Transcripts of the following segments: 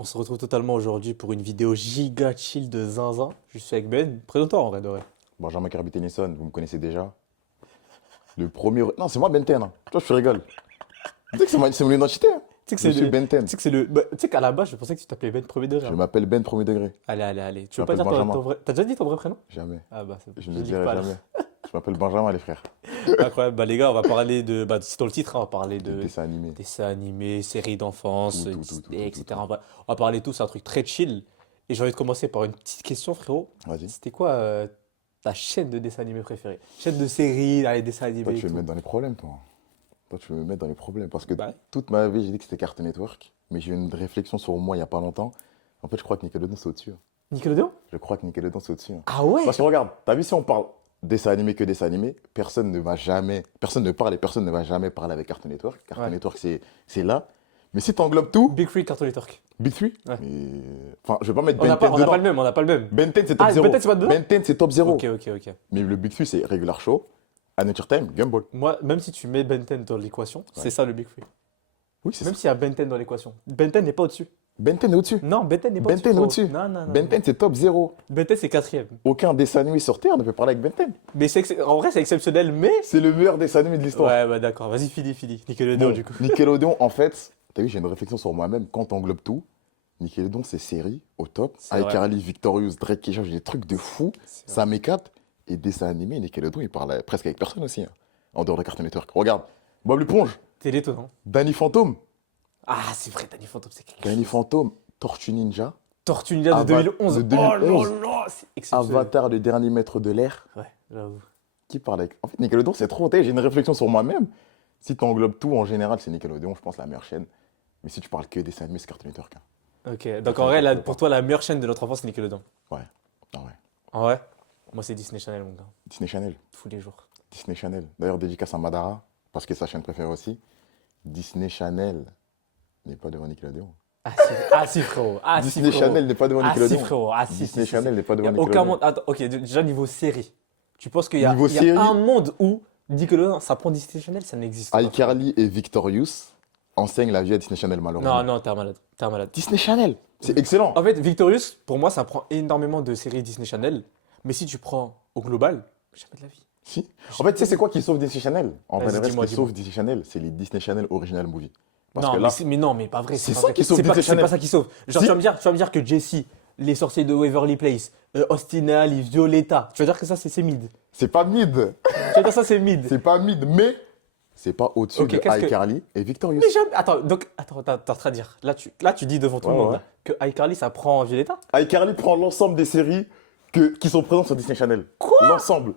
On se retrouve totalement aujourd'hui pour une vidéo giga chill de zinzin. Je suis avec Ben. Présente-toi en vrai de vrai. Benjamin Kirby-Tennyson, vous me connaissez déjà. Le premier. Non, c'est moi Benten. Hein. Toi, je rigole. Tu sais que c'est mon identité. Hein. Tu sais que Je c'est suis le. Tu Benten. sais que c'est le. Bah, tu sais qu'à la base, je pensais que tu t'appelais Ben premier degré, Je hein. m'appelle Ben premier degré. Allez, allez, allez. Tu Je veux pas m'appelle dire ton, Benjamin. ton vrai. T'as déjà dit ton vrai prénom? Jamais. Ah bah c'est bon. Je ne Je le dis dirai pas là. jamais. Je m'appelle Benjamin, les frères. Incroyable. Bah les gars, on va parler de. Bah c'est dans le titre, hein, on va parler De de dessin animé. dessins animés, séries d'enfance, Tout, Disney, tout. etc. On va parler de tout, c'est un truc très chill. Et j'ai envie de commencer par une petite question, frérot. Vas-y. C'était quoi ta chaîne de dessins animés préférée? Chaîne de séries, les dessins Toi, animés et tu veux me tout. mettre dans les problèmes, toi. Toi, tu veux me mettre dans les problèmes. Parce que Bah, toute ma vie, j'ai dit que c'était Cartoon Network. Mais j'ai eu une réflexion sur moi il n'y a pas longtemps. En fait, je crois que Nickelodeon, c'est au-dessus. Hein. Nickelodeon? Je crois que Nickelodeon, c'est au-dessus. Hein. Ah ouais? Parce que regarde, t'as vu si on parle dessin animé que dessin animé, personne ne va jamais, personne ne parle et personne ne va jamais parler avec Cartoon Network. Cartoon Ouais. Network, c'est là. Mais si t'englobes tout, Big Free Cartoon Network. Big Three, Ouais. mais... Enfin, je vais pas mettre On n'a Ben 10 pas, on n'a pas dedans. le même, on n'a pas le même. Ben 10, c'est top Ah, 0. peut-être c'est pas dedans? Ben 10, c'est top 0. Ok, ok, ok. Mais le Big Three, c'est Regular Show, Adventure Time, Gumball. Moi, même si tu mets Ben 10 dans l'équation, c'est Ouais. ça le Big Free. Oui, c'est Même ça. s'il y a Ben 10 dans l'équation. Ben 10 n'est pas au-dessus. Ben 10 est au-dessus. Non, Ben 10 n'est pas Ben au-dessus. 10 est frérot. au-dessus. Non, non, non. Ben 10, c'est top 0. Ben 10 c'est quatrième. Aucun dessin animé sur Terre ne peut parler avec Ben 10. Mais en vrai, c'est exceptionnel, mais. C'est le meilleur dessin animé de l'histoire. Ouais, bah d'accord. Vas-y, Philly. Nickelodeon, Bon, du coup. Nickelodeon, en fait, t'as vu, j'ai une réflexion sur moi-même. Quand t'englobes tout, Nickelodeon, c'est série au top. C'est vrai. iCarly, Victorious, Drake qui change des trucs de fou. C'est vrai. Ça m'écarte. Et dessin animé, Nickelodeon, il parle presque avec personne aussi. Hein, en dehors de Cartoon Network. Regarde, Bob l'éponge, Télétoon, non? Danny Phantom, Ah, c'est vrai, Danny Phantom, c'est quelque Danny chose. Phantom, Tortue Ninja, Tortue Ninja de Ava- 2011. de 2011. Oh là là, c'est exceptionnel. Avatar, le dernier maître de l'air. Ouais, j'avoue. Qui parle avec. En fait, Nickelodeon, c'est trop. J'ai une réflexion sur moi-même. Si t'englobes tout, en général, c'est Nickelodeon, je pense, la meilleure chaîne. Mais si tu parles que dessin animé, c'est Cartoon Network. Hein. Ok, donc en vrai, là, pour toi, la meilleure chaîne de notre enfance, c'est Nickelodeon. Ouais. Ah ouais. En vrai, moi, c'est Disney Channel, mon gars. Disney Channel. Tous les jours. Disney Channel. D'ailleurs, dédicace à Madara, parce que c'est sa chaîne préférée aussi. Disney Channel n'est pas devant Nickelodeon. Ah si, frérot. Ah si, Disney frérot. Channel n'est pas devant Ah si, Nickelodeon. frérot. Ah si, Disney si. Channel n'est pas Il n'y devant a aucun Nickelodeon. monde. Attends, ok, déjà niveau série. Tu penses qu'il y a, Niveau il y a série- un monde où Nickelodeon, ça prend Disney Channel, ça n'existe pas. iCarly et Victorious enseignent la vie à Disney Channel, malheureusement. Non, non, t'es un malade. T'es un malade. Disney Channel, c'est excellent. En fait, Victorious, pour moi, ça prend énormément de séries Disney Channel. Mais si tu prends au global, jamais de la vie. Si. En fait, tu sais, c'est quoi qui sauve Disney Channel? En Vas-y, vrai, ce dis-moi, qui dis-moi. sauve Disney Channel, c'est les Disney Channel Original Movie. Parce Non, que là, mais non, mais pas vrai. c'est pas ça vrai. qui sauve C'est pas, Disney c'est Channel. pas ça qui sauve. Genre, Si. tu vas me dire que Jessie, les sorciers de Waverly Place, Austin et Alice, Violetta, tu vas dire que ça, c'est mid. c'est pas mid. Tu vas dire ça, c'est mid. C'est pas mid, mais c'est pas au-dessus Ok, de qu'est-ce que- iCarly et Victorious. Mais jamais. Attends, donc, attends, t'es en train de dire. Là, tu dis devant tout le Ouais, monde ouais. là, que iCarly, ça prend Violetta. iCarly prend l'ensemble des séries qui sont présentes sur Disney Channel. Quoi? L'ensemble.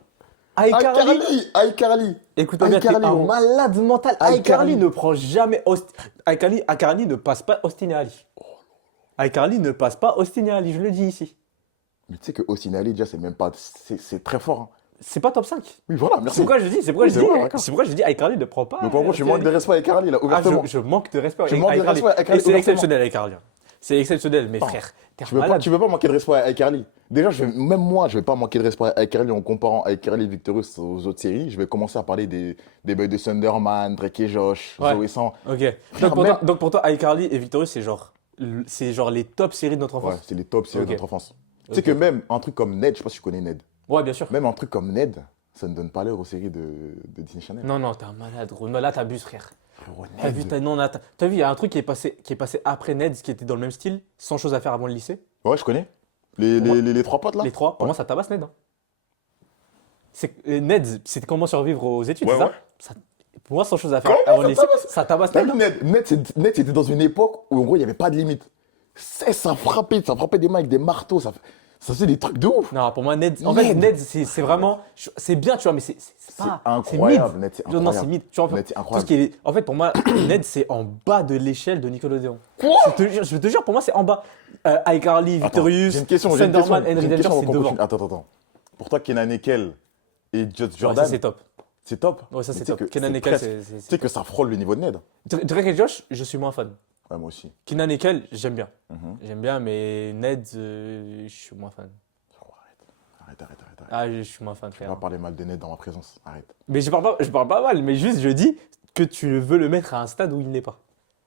iCarly. iCarly. Écoute-moi bien, t'es iCarly, un gros. malade mental. iCarly. iCarly ne prend jamais iCarly ne passe pas Austin et Ali. iCarly ne passe pas Austin et Ali, je le dis ici. Mais tu sais que Austin Ali, déjà, c'est même pas. C'est très fort. Hein. C'est pas top 5. Oui, voilà, C'est merci. pourquoi je dis, c'est pourquoi Oui, je c'est dis, vrai, d'accord. c'est pourquoi je dis iCarly ne prend pas. Donc en gros, tu Austin et manques de Ali. respect à iCarly, là, Ah, ouvertement. je manque de respect. Tu manques de respect à iCarly, Et c'est ouvertement. exceptionnel, iCarly. C'est exceptionnel, mes frères. T'es un malade. Tu veux pas manquer de respect à iCarly. Déjà, même moi, je vais pas manquer de respect à iCarly en comparant iCarly et Victorious aux autres séries. Je vais commencer à parler des boys de Sunderman, Drake et Josh, Ouais. Zoé 100. Ok. Frère, Donc pour toi, iCarly et Victorious, c'est genre les top séries de notre Ouais, enfance. c'est les top séries Ok. de notre enfance. Tu Ok. sais que même un truc comme Ned, je sais pas si tu connais Ned, Ouais, bien sûr. même un truc comme Ned, ça ne donne pas l'heure aux séries de Disney Channel. Non, non, t'es un malade, gros. Non, là, t'abuses, frère. Frérot, T'as vu, Ned. t'as vu, il y a un truc qui est passé après Ned, qui était dans le même style, sans chose à faire avant le lycée. Ouais, je connais. Pour moi- Les trois potes là. Les trois, pour moi, ça tabasse Ned. Hein. Ned, c'est comment survivre aux études, Ouais, c'est ça? ouais. Pour moi, sans chose à faire Comment avant ça le lycée, tabasse ça tabasse T'as Ned. vu Ned, c'était dans une époque où en gros il n'y avait pas de limite. Ça frappait des mains avec des marteaux, ça faisait des trucs de ouf. Non, pour moi, Ned, en fait, Ned. Ned, c'est vraiment, c'est bien, tu vois, mais c'est C'est pas, incroyable, mid. Ned, c'est Non, incroyable. c'est mid. Tu vois, en fait, Ned, c'est tout ce incroyable. qui est, en fait, pour moi, Ned, c'est en bas de l'échelle de Nickelodeon. Quoi Je te jure, pour moi, c'est en bas. iCarly, Attends, Victorious, j'ai une question, Sunderman, Henry j'ai une Danger, question c'est avant qu'on devant. continue. Attends. Pour toi, Kenan et Kel et Just Ouais, Jordan, ça, c'est top. c'est top. Ouais, ça, Mais c'est tu sais top. que Kenan c'est et Kel, presque- c'est. Tu sais que ça frôle le niveau de Ned. Drake et Josh, je suis moins fan. Ouais, moi aussi. Kenan et Kel, j'aime bien. Mhm. J'aime bien, mais Ned, je suis moins fan. Oh, arrête. Ah, je suis moins fan, Tu vas frère. pas parler mal de Ned dans ma présence. Arrête. Mais je parle pas mal, mais juste, je dis que tu veux le mettre à un stade où il n'est pas.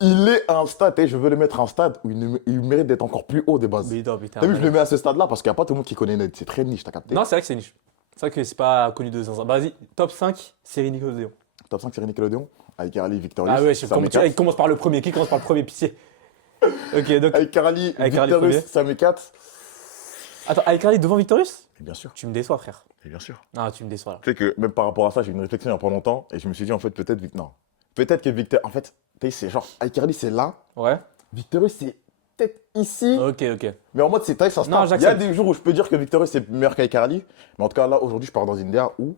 il est à un stade, et je veux le mettre à un stade où il mérite d'être encore plus haut des bases. Mais non, mais t'es un T'as vu, je le malade. mets à ce stade-là parce qu'il n'y a pas tout le monde qui connaît Ned. C'est très niche, t'as capté? Non, c'est vrai que c'est niche. C'est vrai que c'est pas connu de zinzin. Bah, vas-y, top 5 série Nickelodeon. Top 5 série Nickelodeon. iCarly, Victorious. Ah ouais, je sais Sam comment et Cat. il commence par le premier. Qui commence par le premier pitié? Ok, donc. iCarly, iCarly Victorious, premier. Sam et Cat. Attends, iCarly devant Victorious? Et bien sûr, Tu me déçois, frère. et bien sûr. Ah, tu me déçois là. Tu sais que même par rapport à ça, j'ai eu une réflexion il n'y a pas longtemps et je me suis dit en fait peut-être non. Peut-être que Victor en fait, tu sais c'est genre iCarly c'est là, Ouais. Victorious c'est peut-être ici. Ok, ok. Mais en mode c'est taille ça se Non, tape. Il y a j'accepte. des jours où je peux dire que Victorious c'est meilleur qu'iCarly, mais en tout cas là aujourd'hui je pars dans une idée où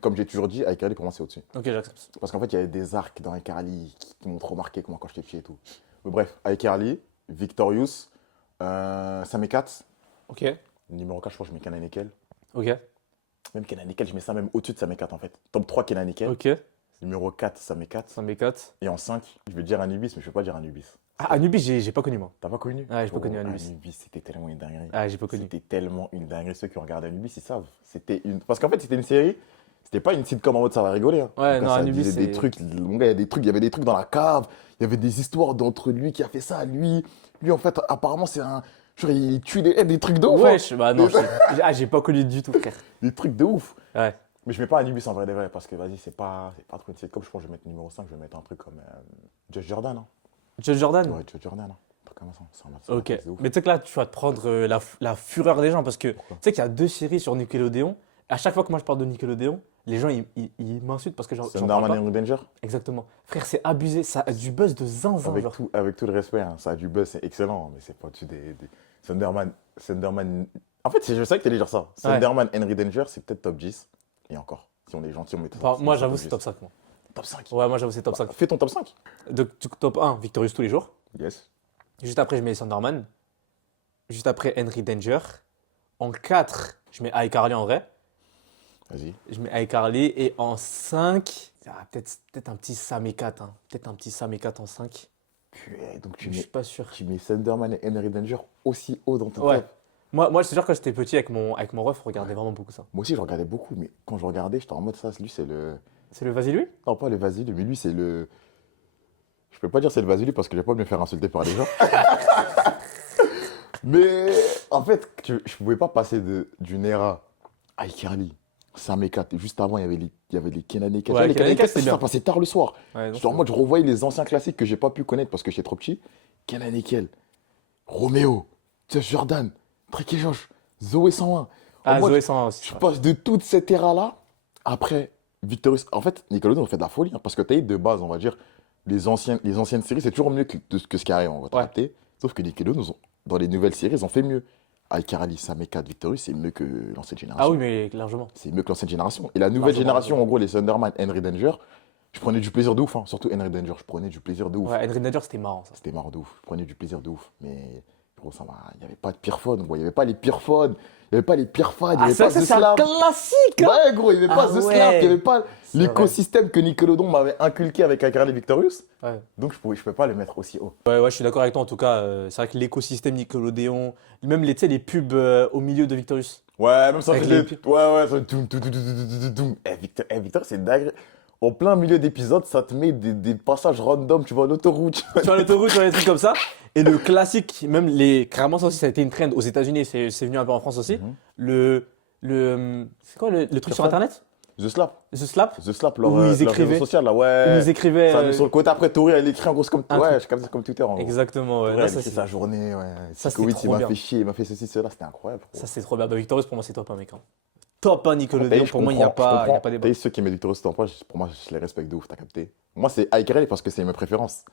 comme j'ai toujours dit iCarly pour moi c'est au-dessus. Ok, j'accepte. Parce qu'en fait il y avait des arcs dans iCarly qui m'ont trop marqué comment quand j'étais petit et tout. Mais bref, iCarly, Victorious, Sam et Cat, Ok, numéro 4 je crois que je mets Kenan et Kel. ok, Même Kenan et Kel, je mets ça même au-dessus de Sam et Cat en fait. Top 3 Kenan et Kel. ok. Numéro 4, Sam et Kat. 5 4. Et en 5, je vais dire Anubis, mais je ne vais pas dire Anubis. Ah, Anubis, j'ai pas connu moi. T'as pas connu? Ouais, j'ai pas connu Anubis. Anubis, c'était tellement une dinguerie. Ah, j'ai pas connu. C'était tellement une dinguerie. Ceux qui ont regardé Anubis, ils savent. C'était une... Parce qu'en fait, c'était une série. C'était pas une sitcom en mode ça va rigoler. Hein. Ouais, Donc, non, ça Anubis, disait des c'est- trucs. Mon gars, il y avait des trucs dans la cave. Il y avait des histoires d'entre lui qui a fait ça. Lui en fait, apparemment, c'est un. Genre, il tue des trucs de ouf. Hein. Wesh, bah non, j'ai pas connu du tout, frère. Des trucs de ouf. Ouais. Mais je mets pas Anubis en vrai de vrai. Parce que vas-y, c'est pas trop une sitcom. Je pense que je vais mettre numéro 5. Je vais mettre un truc comme Judge Jordan. Hein. Judge Jordan? Ouais, Judge Jordan. Hein. Un truc comme ça. C'est un Ok. truc de ouf. Mais tu sais que là, tu vas te prendre la fureur des gens parce que tu Pourquoi sais qu'il y a 2 séries sur Nickelodeon. À chaque fois que moi je parle de Nickelodeon, les gens ils m'insultent parce que j'en parle Thunderman pas. and Danger. Exactement. Frère, c'est abusé. Ça a du buzz de zinzin. Avec Genre. tout le respect, hein, ça a du buzz, c'est excellent, mais c'est pas au-dessus des... Thunderman... En fait, je sais que t'allais dire ça. Ouais. Thunderman Henry Danger, c'est peut-être top 10. Et encore, si on est gentil, on met Enfin, moi j'avoue, c'est top 5. Moi. Top 5. Ouais, moi j'avoue, c'est top 5. Fais ton top 5. Donc, top 1, Victorious tous les jours. Yes. Juste après, je mets Thunderman. Juste après, Henry Danger. En 4, je mets iCarly en vrai. Vas-y. Je mets iCarly. Et en 5, peut-être un petit Sam et Cat. Hein. Peut-être un petit Sam et Cat en 5. Donc Je suis pas sûr. tu mets Thunderman et Henry Danger aussi haut dans ton Ouais. top. Moi, je te jure, quand j'étais petit avec mon ref, on regardait vraiment beaucoup ça. Moi aussi, je regardais beaucoup, mais quand je regardais, j'étais en mode ça, lui, c'est le... C'est le Vas-y lui? Non, pas le Vasily, mais lui, c'est le... Je peux pas dire c'est le Vasily parce que j'ai pas me faire insulter par les gens. Mais en fait, je pouvais pas passer d'une era iCarly, Sam et Cat. Et juste avant, il y avait les Kenan et Kel. Ouais, Les Kenan et Kenan et Kel, Kel, c'était ça bien. passait tard le soir. Ouais, non, J'étais en mode, je revoyais les anciens classiques que j'ai pas pu connaître parce que j'étais trop petit. Kenan et Kel, Roméo, Josh Jordan, Drake et Josh, Zoé 101. En Ah, mode, Zoé 101 aussi. je passe de toute cette era-là. Après, Victorious. En fait, Nickelodeon, on fait de la folie. Hein, parce que t'as eu de base, on va dire, les anciennes séries, c'est toujours mieux que ce qui arrive, on va Ouais. capter. Sauf que Nickelodeon, dans les nouvelles séries, ils ont fait mieux. iCarly, Sam et Cat, Victorious, c'est mieux que l'ancienne génération. Ah oui, mais largement. C'est mieux que l'ancienne génération. Et la nouvelle Largement, génération, largement. en gros, les Thunderman, Henry Danger, je prenais du plaisir de ouf. Hein. Surtout Henry Danger, je prenais du plaisir de ouf. Ouais, Henry Danger, c'était marrant ça. C'était marrant de ouf. Je prenais du plaisir de ouf. Mais gros, il n'y avait pas de pire fun. Il n'y avait pas les pires fun. Il n'y avait pas les pires fans. Il n'y Ah, avait ça, pas ça, The c'est un Slap. classique hein. Ouais, gros, il n'y avait pas Ah The Slap. ouais. Il n'y avait pas C'est l'écosystème que Nickelodeon m'avait inculqué avec iCarly et Victorious. Ouais. Donc, je peux pas le mettre aussi haut. Ouais, je suis d'accord avec toi en tout cas. C'est vrai que l'écosystème Nickelodeon, même tu sais, les pubs au milieu de Victorious. Ouais, même ça Avec faisait. les- Ouais, ça. Victor, c'est dingue. En plein milieu d'épisode, ça te met des passages random, tu vois, l'autoroute. Sur l'autoroute, sur les trucs comme ça. Et le classique, même carrément ça aussi, ça a été une trend aux États-Unis, c'est venu un peu en France aussi. Mhm. C'est quoi le truc sur Sur internet? The Slap. The Slap? The Slap, Où leur, ils leur écrivaient. réseau social, là, Ils ouais. nous écrivaient. Ça met sur le côté. Après, Tori, elle écrit en gros, c'est comme. Un Ouais, truc. je capte ça comme Twitter, en gros. Exactement, ouais. Ouais, Là, elle ça, écrit c'est sa journée, ouais. Ça, c'est Sikowitz, trop il m'a bien. fait chier, il m'a fait ceci, cela, c'était incroyable. gros. ça, c'est trop bien. Bah, Victorious, pour moi, c'est top 1, mec. Hein. Top 1 T'as Nickelodeon, vu, pour moi, il n'y a pas débat. T'as vu ceux qui mettent Victorious Stampa, pour moi, je les respecte de ouf, t'as capté. Moi, c'est iCarly parce que c'est mes préférences.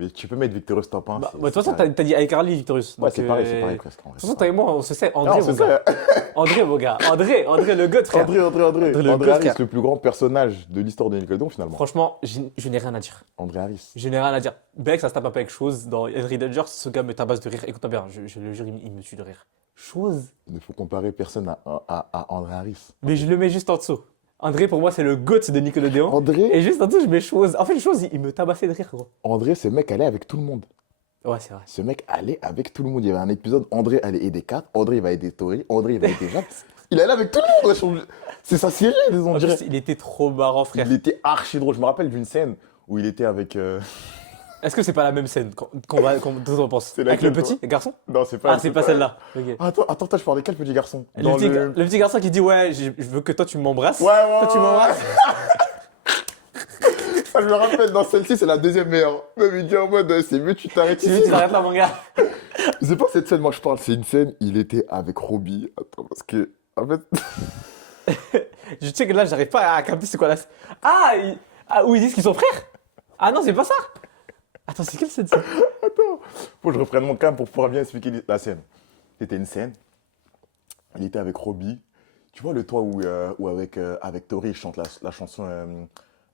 Mais tu peux mettre Victorious Stampa. Bah, de toute façon, t'as dit iCarly Victorious. Ouais, donc, c'est pareil presque. En De vrai. toute façon, toi et moi, on se sait. Non, André, c'est mon gars. ça. André, mon gars. André, le god, frère. André André, le André gosse, Harris, frère. le plus grand personnage de l'histoire de Nickelodeon, finalement. Franchement, je n'ai rien à dire. André Harris. Je n'ai rien à dire. Beck, ça se tape un peu avec chose. Dans Henry Danger, ce gars me tabasse de rire. Écoute-moi bien, je le jure, il me tue de rire. Chose. Il ne faut comparer personne à André Harris. Mais je le mets juste en dessous. André, pour moi, c'est le goat de Nickelodeon. André, Et juste en dessous, je mets chose. En fait, chose, il me tabassait de rire, gros. André, ce mec allait avec tout le monde. Ouais, c'est vrai. Ce mec allait avec tout le monde. Il y avait un épisode, André allait aider Kat, André il va aider Tori, André il va aider Jacques. Il allait avec tout le monde. wesh. C'est sa série, on En dirait. plus, il était trop marrant, frère. Il était archi drôle. Je me rappelle d'une scène où il était avec. Est-ce que c'est pas la même scène dont on pense? C'est Avec le laquelle, petit garçon? Non, c'est pas. Ah, c'est pas celle-là. Ok. Attends, je parle de quel petit garçon? Le petit garçon qui dit ouais, je veux que toi tu m'embrasses. Ouais, Toi tu m'embrasses. Ah, je me rappelle, dans celle-ci, c'est la deuxième meilleure. Même il dit en mode, c'est mieux, tu t'arrêtes Tu veux, ici. tu t'arrêtes là, mon gars. C'est pas cette scène, moi je parle, c'est une scène, il était avec Robbie. Attends, parce que, en fait, Je sais que là, j'arrive pas à capter c'est quoi la. Ah, où ils disent qu'ils sont frères? Ah non, c'est pas ça. Attends, c'est quelle scène ça? faut que je reprenne mon calme pour pouvoir bien expliquer la scène. C'était une scène, il était avec Robbie. Tu vois le toit où avec Tori, il chante la chanson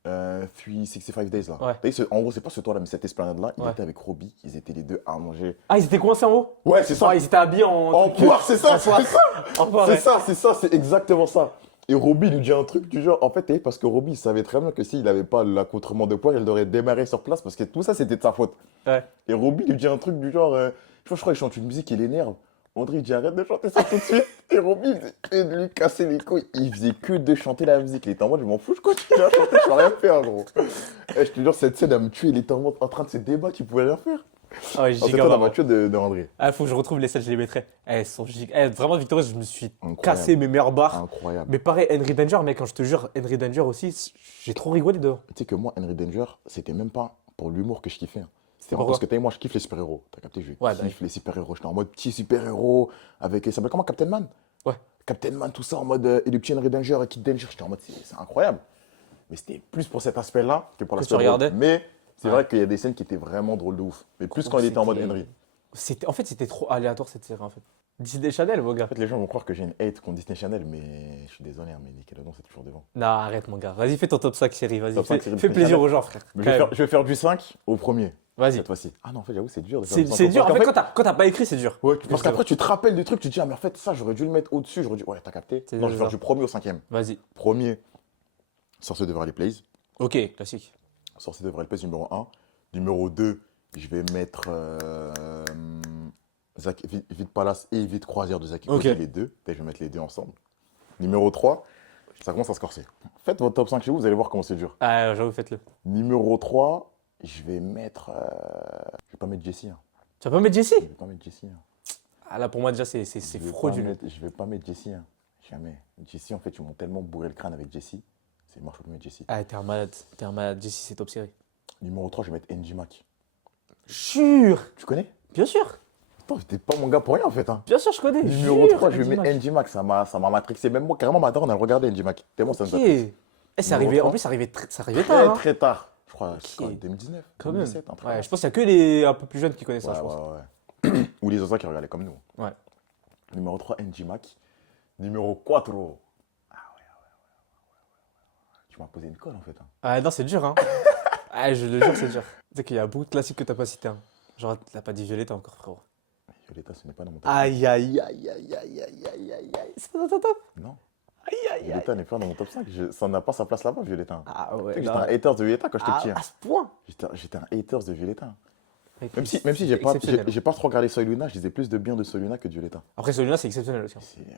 365 Days là. Ouais. T'as vu, en gros, c'est pas ce toit là, mais cette esplanade-là, il Ouais. était avec Robbie, ils étaient les deux à manger. Ah, ils étaient coincés en haut? Ouais, c'est ça. Ah, ils étaient habillés en. En truc, poire, c'est ça, en c'est poire. ça. En poire, C'est ça, c'est exactement ça. Et Robbie nous dit un truc du genre, en fait, parce que Robbie il savait très bien que s'il n'avait pas l'accoutrement de poire, il aurait démarré sur place parce que tout ça c'était de sa faute. Ouais. Et Robbie lui dit un truc du genre, je crois qu'il chante une musique, il l'énerve. André il dit arrête de chanter ça tout de suite. Et Robbie il faisait que de lui casser les couilles. Il faisait que de chanter la musique. Il était en mode je m'en fous, je continue à chanter, je peux rien faire gros. Et je te jure, cette scène elle me tue, il était en mode en train de se débattre, il pouvait rien faire. Ah ouais, C'était giga dans la marrant. voiture de André. Ah, faut que je retrouve les scènes, je les mettrai. Elles sont giga. Vraiment, victorieuses, je me suis Incroyable. cassé mes meilleures barres. Incroyable. Mais pareil, Henry Danger, mec, quand je te jure, Henry Danger aussi, j'ai trop rigolé dedans. Tu sais que moi, Henry Danger, c'était même pas pour l'humour que je kiffais. Hein. C'était Pourquoi parce que t'as vu, moi, je kiffe les super-héros. T'as capté, je Ouais, kiffe les super-héros. J'étais en mode petit super-héros avec. Ça s'appelle comment, Captain Man? Ouais. Captain Man, tout ça, en mode. Et le petit Henry Danger et Kid Danger. J'étais en mode, c'est incroyable. Mais c'était plus pour cet aspect-là que pour Que l'aspect tu regardais. drôle. Mais c'est Ouais. vrai qu'il y a des scènes qui étaient vraiment drôles de ouf. Mais plus quand il était en mode Henry. En fait, c'était trop aléatoire cette série, en fait. Disney Channel, mon gars. En fait, les gens vont croire que j'ai une hate contre Disney Channel, mais je suis désolé, hein, mais Nickelodeon, c'est toujours devant. Non, arrête, mon gars. Vas-y, fais ton top 5 série, vas-y. Top 5 séries Fais de plaisir Channel. aux gens, frère. Mais Quand même. je vais faire du 5 au premier. Vas-y. Cette fois-ci. Ah non, en fait, j'avoue, c'est dur de faire C'est du 5 c'est au dur. En premier. fait, quand t'as pas écrit, c'est dur. Ouais, parce qu'après, tu te rappelles du truc, tu te dis, ah, mais en fait, ça, j'aurais dû le mettre au-dessus. J'aurais dû. Ouais, t'as capté. C'est Non, je vais ça. faire du premier au cinquième. Vas-y. Premier, Sorcier de Waverly Place. Ok, classique. Sorcier de Waverly Place, numéro 1. Numéro 2, je vais mettre Vite Palace et Vite Croisière de Zaki Ok. Cody, les deux. Et je vais mettre les deux ensemble. Numéro 3, ça commence à se corser. Faites votre top 5 chez vous, vous allez voir comment c'est dur. Ah, j'avoue, faites-le. Numéro 3, je vais mettre. Je vais pas mettre Jessie. Hein. Tu vas pas mettre Jessie? Je vais pas mettre Jessie. Hein. Ah là, pour moi, déjà, c'est Je vais pas frauduleux. je vais pas mettre Jessie. Hein. Jamais. Jessie, en fait, ils m'ont tellement bourré le crâne avec Jessie. C'est marche pour mettre Jessie. Ah, t'es un malade. T'es un malade. Jessie, c'est top série. Numéro 3, je vais mettre NJ Mac. Jure. Tu connais? Bien sûr. Attends, t'es pas mon gars pour rien en fait. Hein. Bien sûr, je connais. Numéro Jure, 3, je vais NJ mettre Mac. NJ Mac. Ça m'a matrixé. Même moi, carrément, ma daronne, elle regardait NJ Mac. Tellement ça me Ok. matrixé. C'est Numéro arrivé. En 3. plus, ça arrivait Très, tard. Hein. très tard. Je crois, Ok. c'est quoi, 2019 Quand même. 2017, un truc Ouais, comme je pense qu'il y a que les un peu plus jeunes qui connaissent ça. ça, je pense. Ouais. Ou les autres qui regardaient comme nous. Ouais. Numéro 3, NJ Mac. Numéro 4. Ah ouais. Tu m'as posé une colle en fait. Hein. Ah non, c'est dur, hein. Ah, je le jure, c'est dur. Tu sais qu'il y a beaucoup de classiques que t'as pas cités. Hein. Genre, t'as pas dit Violetta encore, frérot. Violetta, ce n'est pas dans mon top. Aïe, aïe, aïe, aïe, aïe, aïe, aïe, aïe, aïe. C'est pas dans ton top? Non. Aïe, aïe, aïe. Violetta n'est pas dans mon top 5. Ça n'a pas sa place là-bas, Violetta. Ah Tu sais ouais. que non. j'étais un hater de Violetta quand j'étais petit. Ah, Hein. à ce point. J'étais un hater de Violetta. Mec, Même si c'est j'ai pas, exceptionnel. j'ai pas trop regardé Soy Luna, je disais plus de bien de Soy Luna que de Violetta. Après, celui-là, c'est exceptionnel aussi. Hein.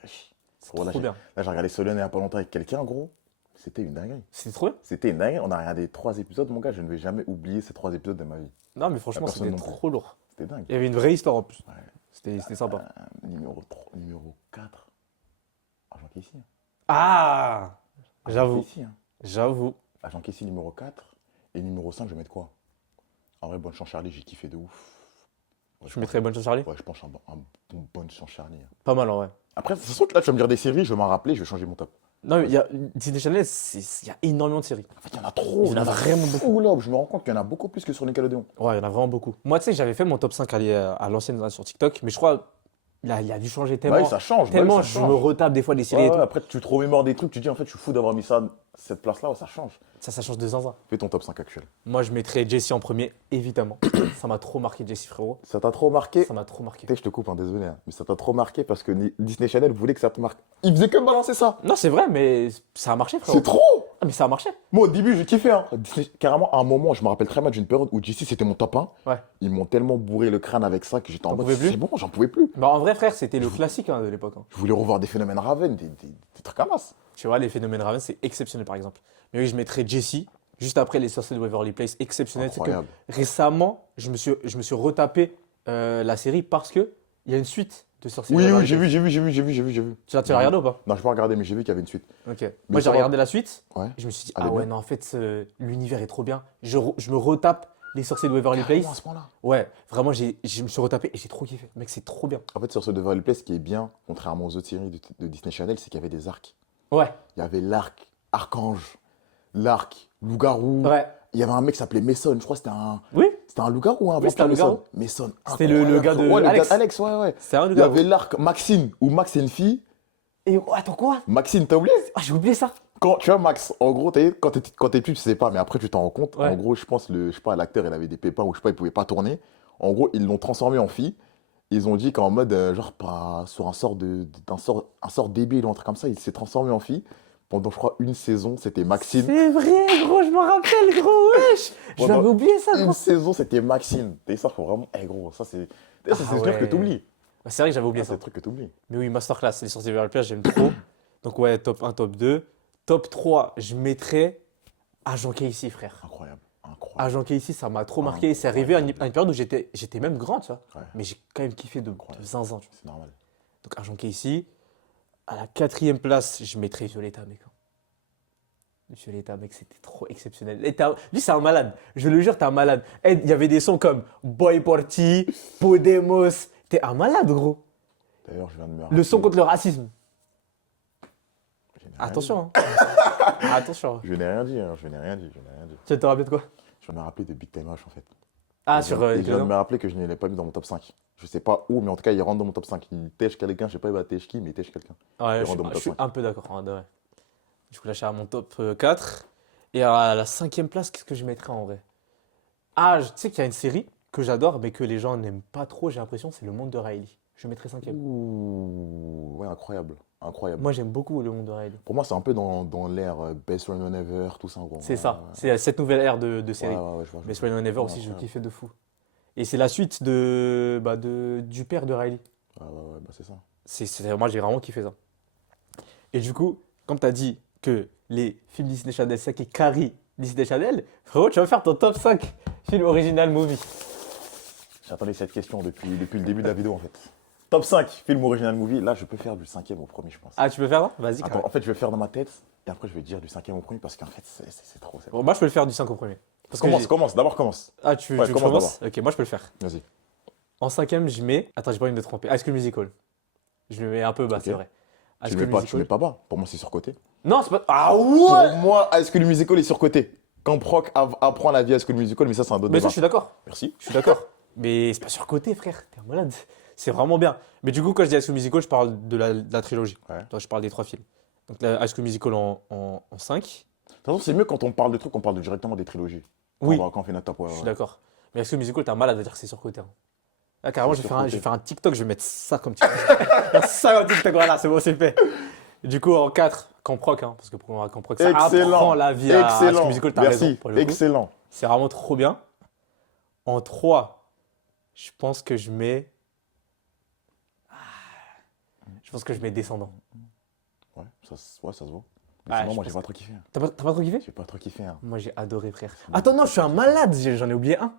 C'est gros, là, Trop bien. là, j'ai regardé Soy Luna il y a pas longtemps avec quelqu'un, gros. C'était une dinguerie. C'était trop bien. C'était une dinguerie. On a regardé 3 épisodes, mon gars. Je ne vais jamais oublier ces 3 épisodes de ma vie. Non, mais franchement, personne c'était non plus. trop lourd. C'était dingue. Il y avait une vraie histoire en plus. Ouais. C'était sympa. Numéro 3, numéro 4. Agent Casey. Hein. Ah, Agent j'avoue. Casey, hein. J'avoue. Agent Casey numéro 4. Et numéro 5, je vais mettre quoi? En vrai, Bonne Chance Charlie, j'ai kiffé de ouf. Ouais, Je mettrais Bonne Chance Charlie. Ouais, je pense un bon Bonne Chance Charlie. Hein. Pas mal en vrai. Après, de toute façon, là, tu vas me dire des séries, je vais m'en rappeler, je vais changer mon top. Non, mais il y a Disney Channel, il y a énormément de séries. En fait, il y en a trop. Il y en a vraiment beaucoup. Là, je me rends compte qu'il y en a beaucoup plus que sur Nickelodeon. Ouais, il y en a vraiment beaucoup. Moi, tu sais, j'avais fait mon top 5 à l'ancienne là, sur TikTok, mais je crois il a dû changer Bah tellement. oui, ça change. bah oui, Tellement ça je change. me retape des fois des séries Ouais, et ouais, tout. après, tu te remémores des trucs, tu dis en fait, je suis fou d'avoir mis ça, cette place-là, ouais, ça change. Ça change de zinzin. Fais ton top 5 actuel. Moi, je mettrais Jessie en premier, évidemment. Ça m'a trop marqué, Jessie, frérot. Ça t'a trop marqué? Ça m'a trop marqué. Tu sais, je te coupe, hein, désolé, hein, mais ça t'a trop marqué parce que Disney Channel voulait que ça te marque. Il faisait que balancer ça. Non, c'est vrai, mais ça a marché, frérot. C'est trop. Ah, mais ça a marché. Moi, au début, j'ai kiffé. Hein. Carrément, à un moment, je me rappelle très mal d'une période où Jessie, c'était mon top 1. Ouais. Ils m'ont tellement bourré le crâne avec ça que j'étais en T'en mode, pouvais plus c'est bon, j'en pouvais plus. Bah, en vrai, frère, c'était le classique hein, de l'époque. Hein. Je voulais revoir des phénomènes Raven, des trucs à masse. Tu vois, les phénomènes Raven, c'est exceptionnel, par exemple. Mais oui, je mettrais Jessie. Juste après, Les Sorciers de Waverly Place, exceptionnel. C'est que Incroyable. récemment, je me suis retapé la série parce qu'il y a une suite de Sorciers de Oui, Waverly oui, j'ai Place. vu, j'ai vu, j'ai vu, j'ai vu, j'ai vu, j'ai vu. Tu l'as regardé ou pas? Non, je peux pas regarder, mais j'ai vu qu'il y avait une suite. Ok. Moi, j'ai ça va. regardé la suite. Ouais. Et je me suis dit, Elle ah est ouais, bien. non, en fait, l'univers est trop bien. Je me retape Les Sorciers de Waverly Carrément, à Place. ce point-là. Ouais, vraiment, je me suis retapé et j'ai trop kiffé. Mec, c'est trop bien. En fait, sur ce de Waverly Place, ce qui est bien, contrairement aux autres séries de Disney Channel, c'est qu'il y avait des arcs. Ouais, Il y avait l'arc Archange, l'arc Loup-garou. ouais. Il y avait un mec qui s'appelait Mason, je crois que Oui, c'était un loup-garou ou un Oui, c'était un vampire, loup-garou. Mason. C'était le gars de Ouais, le Alex. Alex, ouais, ouais. c'est un Il y gars. avait l'arc Maxine, où Max est une fille. Et oh, attends, quoi? Maxine, t'as oublié? Ah, j'ai oublié ça. Quand, tu vois, Max, en gros, quand t'es petit, tu sais pas, mais après, tu t'en rends compte. Ouais. En gros, je pense, je sais pas, l'acteur, il avait des pépins ou je sais pas, il pouvait pas tourner. En gros, ils l'ont transformé en fille. Ils ont dit qu'en mode, genre, sur un sort débile ou un truc comme ça, il s'est transformé en fille. Pendant, je crois, une saison, c'était Maxine. C'est vrai, gros, je m'en rappelle, gros, wesh. Je Pendant l'avais oublié ça, Une gros. saison, c'était Maxine. Et ça, faut vraiment. Eh, gros, ça, c'est. D'ailleurs, ça, Ah c'est le truc que ouais. t'oublies. Bah, c'est vrai que j'avais oublié C'est ça. le truc que t'oublies. Mais oui, Masterclass, Les Sorciers de Waverly Place, j'aime trop. Donc ouais, top 1, top 2. Top 3, je mettrais Agent Casey, frère. Incroyable. Incroyable. Agent Casey, ça m'a trop marqué. C'est arrivé à une période où j'étais même grand, tu vois. Ouais. Mais j'ai quand même kiffé de zinzin, tu vois. C'est normal. Donc Agent Casey. À la 4e place, je mettrais Violetta, mec. Violetta, mec, c'était trop exceptionnel. Et lui, c'est un malade. Je le jure, t'es un malade. Et il y avait des sons comme Boy Porti, Podemos. T'es un malade, gros. D'ailleurs, je viens de me Le rappeler. son contre le racisme. Je n'ai rien Attention, hein. Attention. dit. Je n'ai rien dit, hein. Je n'ai rien dit. Je n'ai rien dit. Tu te rappelles de quoi? Je viens de me rappeler de Big Time Rush, en fait. Ah, Et sur je viens de Nickelodeon. me rappeler que je ne l'ai pas mis dans mon top 5. Je sais pas où, mais en tout cas, il rentre dans mon top 5. Il tèche quelqu'un, je sais pas, il va tèche qui, mais il tèche quelqu'un. Ouais, Il je rentre dans mon je top suis 5. un peu d'accord. En vrai, ouais. Du coup, là, je suis à mon top 4. Et à la 5e place, qu'est-ce que je mettrais en vrai? Ah, tu sais qu'il y a une série que j'adore, mais que les gens n'aiment pas trop, j'ai l'impression, c'est Le Monde de Riley. Je mettrais 5e. Ouh, ouais, incroyable. Incroyable. Moi, j'aime beaucoup Le Monde de Riley. Pour moi, c'est un peu dans l'ère Best Run Ever, tout ça, en gros. C'est ça. C'est cette nouvelle ère de Ouais, série. ouais, ouais, je vois. Best Friend Never Ouais, aussi, je incroyable. kiffais de fou. Et c'est la suite du père de Riley. Ouais, ouais, ouais, bah c'est ça. Moi, j'ai vraiment kiffé ça. Et du coup, comme tu as dit que les films Disney Channel, c'est qui carry Disney Channel, frérot, tu vas faire ton top 5 film original movie. J'attendais cette question depuis le début de la vidéo, en fait. Top 5, film original movie. Là, je peux faire du 5e au premier, je pense. Ah, tu peux faire ça? Vas-y, Attends, carré. en fait, je vais faire dans ma tête, et après, je vais dire du 5e au premier, parce qu'en fait, c'est trop. Bon, moi, je peux le faire du 5 au premier. Parce que Commence, d'abord commence. Ah, tu Ouais, veux que je commence commence? Ok, moi, je peux le faire. Vas-y. En 5e, je mets. Attends, j'ai pas envie de me tromper. High School Musical. Je le mets un peu bas, Ok. c'est vrai. High Tu School mets pas, Musical. pas. Pour moi, c'est surcoté. Non, c'est pas. Ah ouais! Pour moi, High School Musical est surcoté. Quand Proc apprend la vie à High School Musical, mais ça, c'est un autre Mais ça, débat. je suis d'accord. Merci. Je suis d'accord. Mais c'est pas surcoté, frère. T'es un malade. C'est vraiment bien. Mais du coup, quand je dis High School Musical, je parle de la trilogie. Ouais. Donc, je parle des 3 films. Donc, la High School Musical en 5. De toute façon, c'est mieux quand on parle de trucs, on parle directement des trilogies. Oui, Quand on fait notre top, ouais, je suis ouais. d'accord. Mais High School Musical, t'es un malade à dire que c'est surcoté. Hein. Là, carrément, C'est je vais faire un TikTok, je vais mettre ça comme TikTok. Je vais mettre ça comme TikTok, voilà, c'est bon, c'est fait. Et du coup, en 4, Camp Rock, hein, parce que pour moi, Camp Rock, ça apprend Excellent. la vie à High School Excellent. Musical, t'as raison. Merci. Pour le coup. Excellent. C'est vraiment trop bien. En 3, je pense que je mets. Je pense que je mets Descendant. Ouais, ça se voit. Ah, Sinon, je moi, j'ai pense pas trop kiffé. Hein. T'as pas trop kiffé? J'ai pas trop kiffé. Hein. Moi, j'ai adoré, frère. Attends, non, je suis un malade. J'en ai oublié un.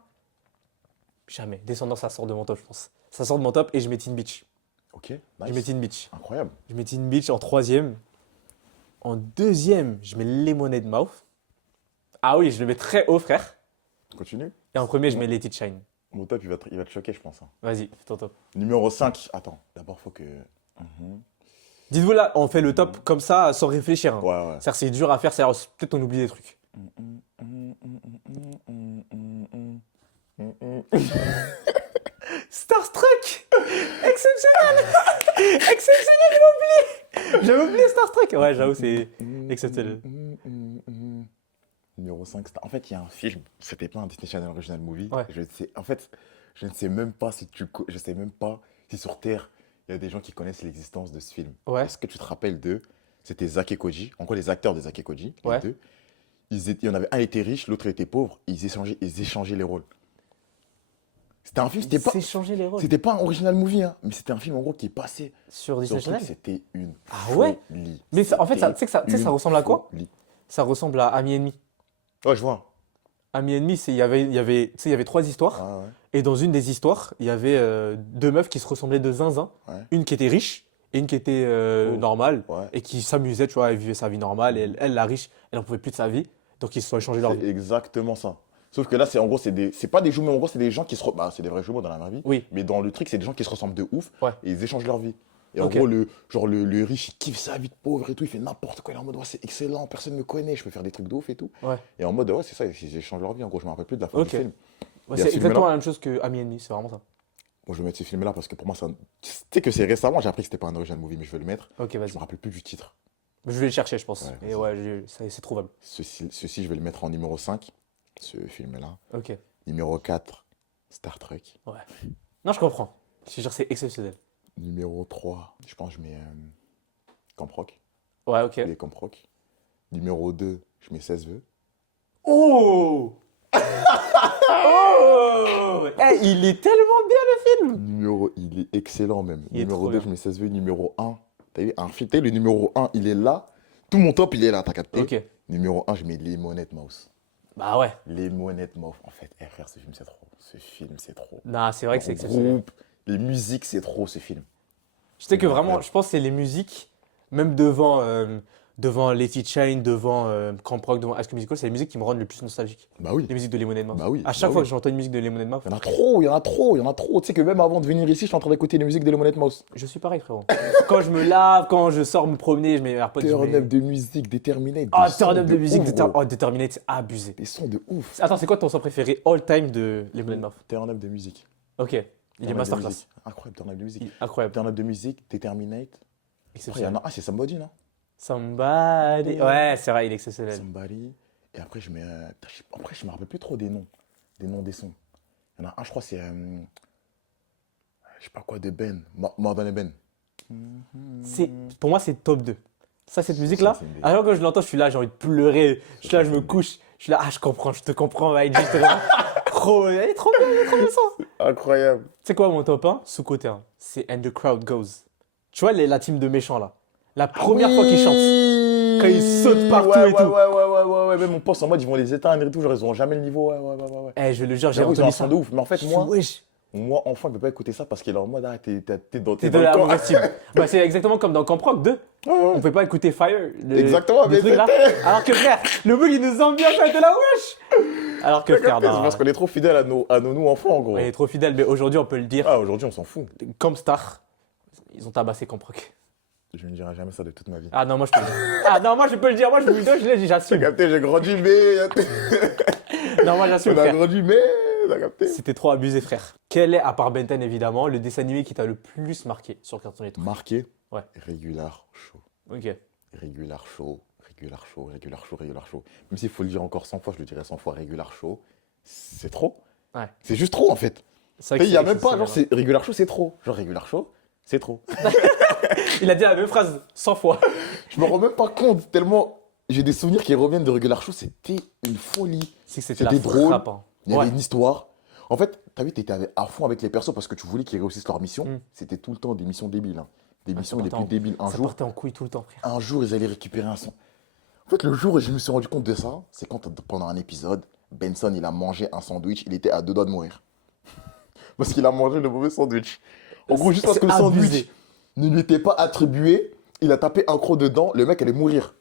Jamais. Descendant, ça sort de mon top, je pense. Ça sort de mon top et je mets Teen Beach. Ok, Je mets nice. Teen Beach. Incroyable. Je mets Teen Beach en 3e. En 2e, je mets Lemonade Mouth. Ah oui, je le mets très haut, frère. Continue. Et en premier, je mets Let It Shine. Mon top, il va te choquer, je pense. Hein. Vas-y, fais ton top. Numéro 5. Attends, d'abord, faut que. Dites-vous là, on fait le top comme ça, sans réfléchir. Hein. Ouais, ouais. C'est-à-dire, c'est dur à faire, peut-être on oublie des trucs. Starstruck! Exceptionnel! Exceptionnel, j'avais oublié Starstruck! Ouais, j'avoue, c'est exceptionnel. Numéro 5. En fait, il y a un film. C'était pas un Disney Channel Original Movie. Ouais. En fait, je ne sais même pas je sais même pas si sur Terre, il y a des gens qui connaissent l'existence de ce film. Ouais. Est-ce que tu te rappelles d'eux? C'était Zack et Koji. En gros, les acteurs de Zack et Koji, les Ouais. deux. Il y en avait un était riche, l'autre était pauvre. Ils échangeaient les rôles. C'était un film, C'est changer les rôles. c'était pas un original movie, hein, mais c'était un film en gros qui est passé. Sur Disney Sur le truc, Channel? c'était une Ah ouais? folie. Mais en fait, tu sais, ça ressemble à quoi? Folie. Ça ressemble à Ami Ennemi. Ouais, je vois. Ami ennemi, tu sais, il y avait trois histoires. Ouais, Et dans une des histoires, il y avait deux meufs qui se ressemblaient de zinzin. ouais. Une qui était riche et une qui était Oh, normale. ouais. Et qui s'amusait, tu vois, elle vivait sa vie normale. Et Mhm. elle, la riche, elle n'en pouvait plus de sa vie. Donc ils se sont échangés leur C'est vie. exactement ça. Sauf que là, c'est en gros, c'est pas des jumeaux, en gros, c'est des gens qui se. Bah, c'est des vrais jumeaux dans la vraie vie. Oui, Mais dans le truc, c'est des gens qui se ressemblent de ouf ouais. et ils échangent leur vie. Et en Ok. gros, le riche, il kiffe sa vie de pauvre et tout, il fait n'importe quoi. Il est en mode, ouais, c'est excellent, personne ne me connaît, je peux faire des trucs de ouf et tout. Ouais. Et en mode, ouais, c'est ça, ils échangent leur vie. En gros, je me rappelle plus de la fin du Ok. film. Ouais, Il y a c'est ce film-là. exactement la même chose que Ami ennemi, c'est vraiment ça. Moi, je vais mettre ce film-là parce que pour moi, ça. Tu sais que c'est récemment, j'ai appris que c'était pas un original movie, mais je vais le mettre. Ok, Je vas-y. me rappelle plus du titre. Je vais le chercher, je pense. Ouais, Et vas-y. ouais, c'est trouvable. Ceci, je vais le mettre en numéro 5, ce film-là. Ok. Numéro 4, Star Trek. Ouais. Non, je comprends. Je te jure, c'est exceptionnel. Numéro 3, je pense que je mets Camp Rock. Ouais, ok. Les Camp Rock. Numéro 2, je mets 16 vœux. Oh! Oh! Eh, il est tellement bien le film! Il est excellent même. Il est Numéro trop 2, bien. je mets 16 vœux. Numéro 1, t'as vu, un film, t'as vu, le numéro 1, il est là. Tout mon top, il est là, t'as capté? Ok. Numéro 1, je mets Lemonade Mouse. Bah ouais. Lemonade Mouse. En fait, frère, ce film, c'est trop. Ce film, c'est trop. Non, c'est vrai que c'est Le exceptionnel. groupe, les musiques, c'est trop, ce film. Je sais que Ouais. vraiment, je pense que c'est les musiques, même devant Let It Shine, devant Camp Rock, devant High School Musical, c'est les musiques qui me rendent le plus nostalgique. Bah oui. Les musiques de Lemonade Mouth. Bah oui, À chaque bah fois oui. que j'entends une musique de Lemonade Mouth, Il y en a trop, il y en a trop, il y en a trop. Tu sais que même avant de venir ici, je suis en train d'écouter les musiques de Lemonade Mouse. je suis pareil, frérot. Quand je me lave, quand je sors me promener, je mets mes AirPods. je Turn mets- up de musique, Determinate. Ah, des sons turn up de musique, ouf, gros. oh, Determinate, c'est abusé. Des sons de ouf. Attends, c'est quoi ton son préféré all time de Lemonade Mouth? Turn up de musique. Ok, il est Turn up de masterclass. musique. Incroyable, turn up de musique. Incroyable, Turn up de musique, Determinate. Après, il y exceptionnel. en a un, c'est Somebody, non? Somebody. Ouais, c'est vrai, il est exceptionnel. Somebody. Et après, je mets. Après, je me rappelle plus trop des noms. Des noms des sons. Il y en a un, je crois, c'est. Je sais pas quoi, de Ben. More Than a Ben. Pour moi, c'est top 2. Ça, cette musique-là, c'est une des- alors quand je l'entends, je suis là, j'ai envie de pleurer. Je suis là, je me couche. Je suis là, ah, je comprends, je te comprends, Mike. Trop, elle est trop bien, elle est trop bien ça. Incroyable. C'est quoi mon top 1? Sous-côté 1. C'est And the Crowd Goes. Tu vois, la team de méchants là. La première fois qu'ils chantent. Quand ils sautent partout ouais, et ouais, tout. Ouais, même mon poste en mode, ils vont les éteindre et tout, genre, ils auront jamais le niveau. Ouais. Eh, je le jure, j'ai J'avoue, ils ont entendu un son ça. de ouf. Mais en fait, Je fais, wesh, moi, enfant, il peut pas écouter ça parce qu'il est en mode, ah, t'es t'es dans de le la camp. mauvaise team. Bah, c'est exactement comme dans Camp Rock 2. On Ouais. peut pas écouter Fire. Exactement, mais truc là. c'était- Alors que frère, le bug il nous ambiance, elle était là, wesh. Alors que frère, C'est non. parce qu'on est trop fidèles à nos nous enfants, en gros. On est trop fidèles, mais aujourd'hui on peut le dire. Ah, aujourd'hui, on s'en fout. Comme Star, ils ont tabassé Camp Rock. Je ne dirai jamais ça de toute ma vie. Ah non, moi je peux le dire. Ah non, moi je peux le dire, moi je vous le donne, je l'ai dit, T'as j'assume. capté, j'ai grandi, mais. Non, moi j'assume, On a frère. grandi, mais. T'as capté. C'était trop abusé, frère. Quel est, à part Ben 10 évidemment, le dessin animé qui t'a le plus marqué sur Cartoon Network? Marqué. Ouais. Regular show. Ok. Regular show. Même s'il faut le dire encore 100 fois, je le dirai 100 fois. Regular show. C'est trop. Ouais. C'est juste trop, en fait. C'est vrai que Il y a c'est même pas, genre, exceptionnel, c'est Regular show, c'est trop. Genre, Regular show, c'est trop. hein. Il a dit la même phrase 100 fois. Je me rends même pas compte, tellement j'ai des souvenirs qui reviennent de Regular Show, c'était une folie. C'est que c'était la C'était drôle. frappe. Hein. Il y avait Ouais. une histoire. En fait, t'as vu, t'étais à fond avec les persos parce que tu voulais qu'ils réussissent leur mission. Mm. C'était tout le temps des missions débiles. Hein. Des missions ça les partait plus débiles. Ça partait en couille tout le temps, frère. Un jour, ils allaient récupérer un son. En fait, le jour où je me suis rendu compte de ça, c'est quand pendant un épisode, Benson, il a mangé un sandwich, il était à 2 doigts de mourir. Parce qu'il a mangé le mauvais sandwich. En gros, juste parce C'est que le sandwich abusé. ne lui était pas attribué, il a tapé un croc dedans, le mec allait mourir.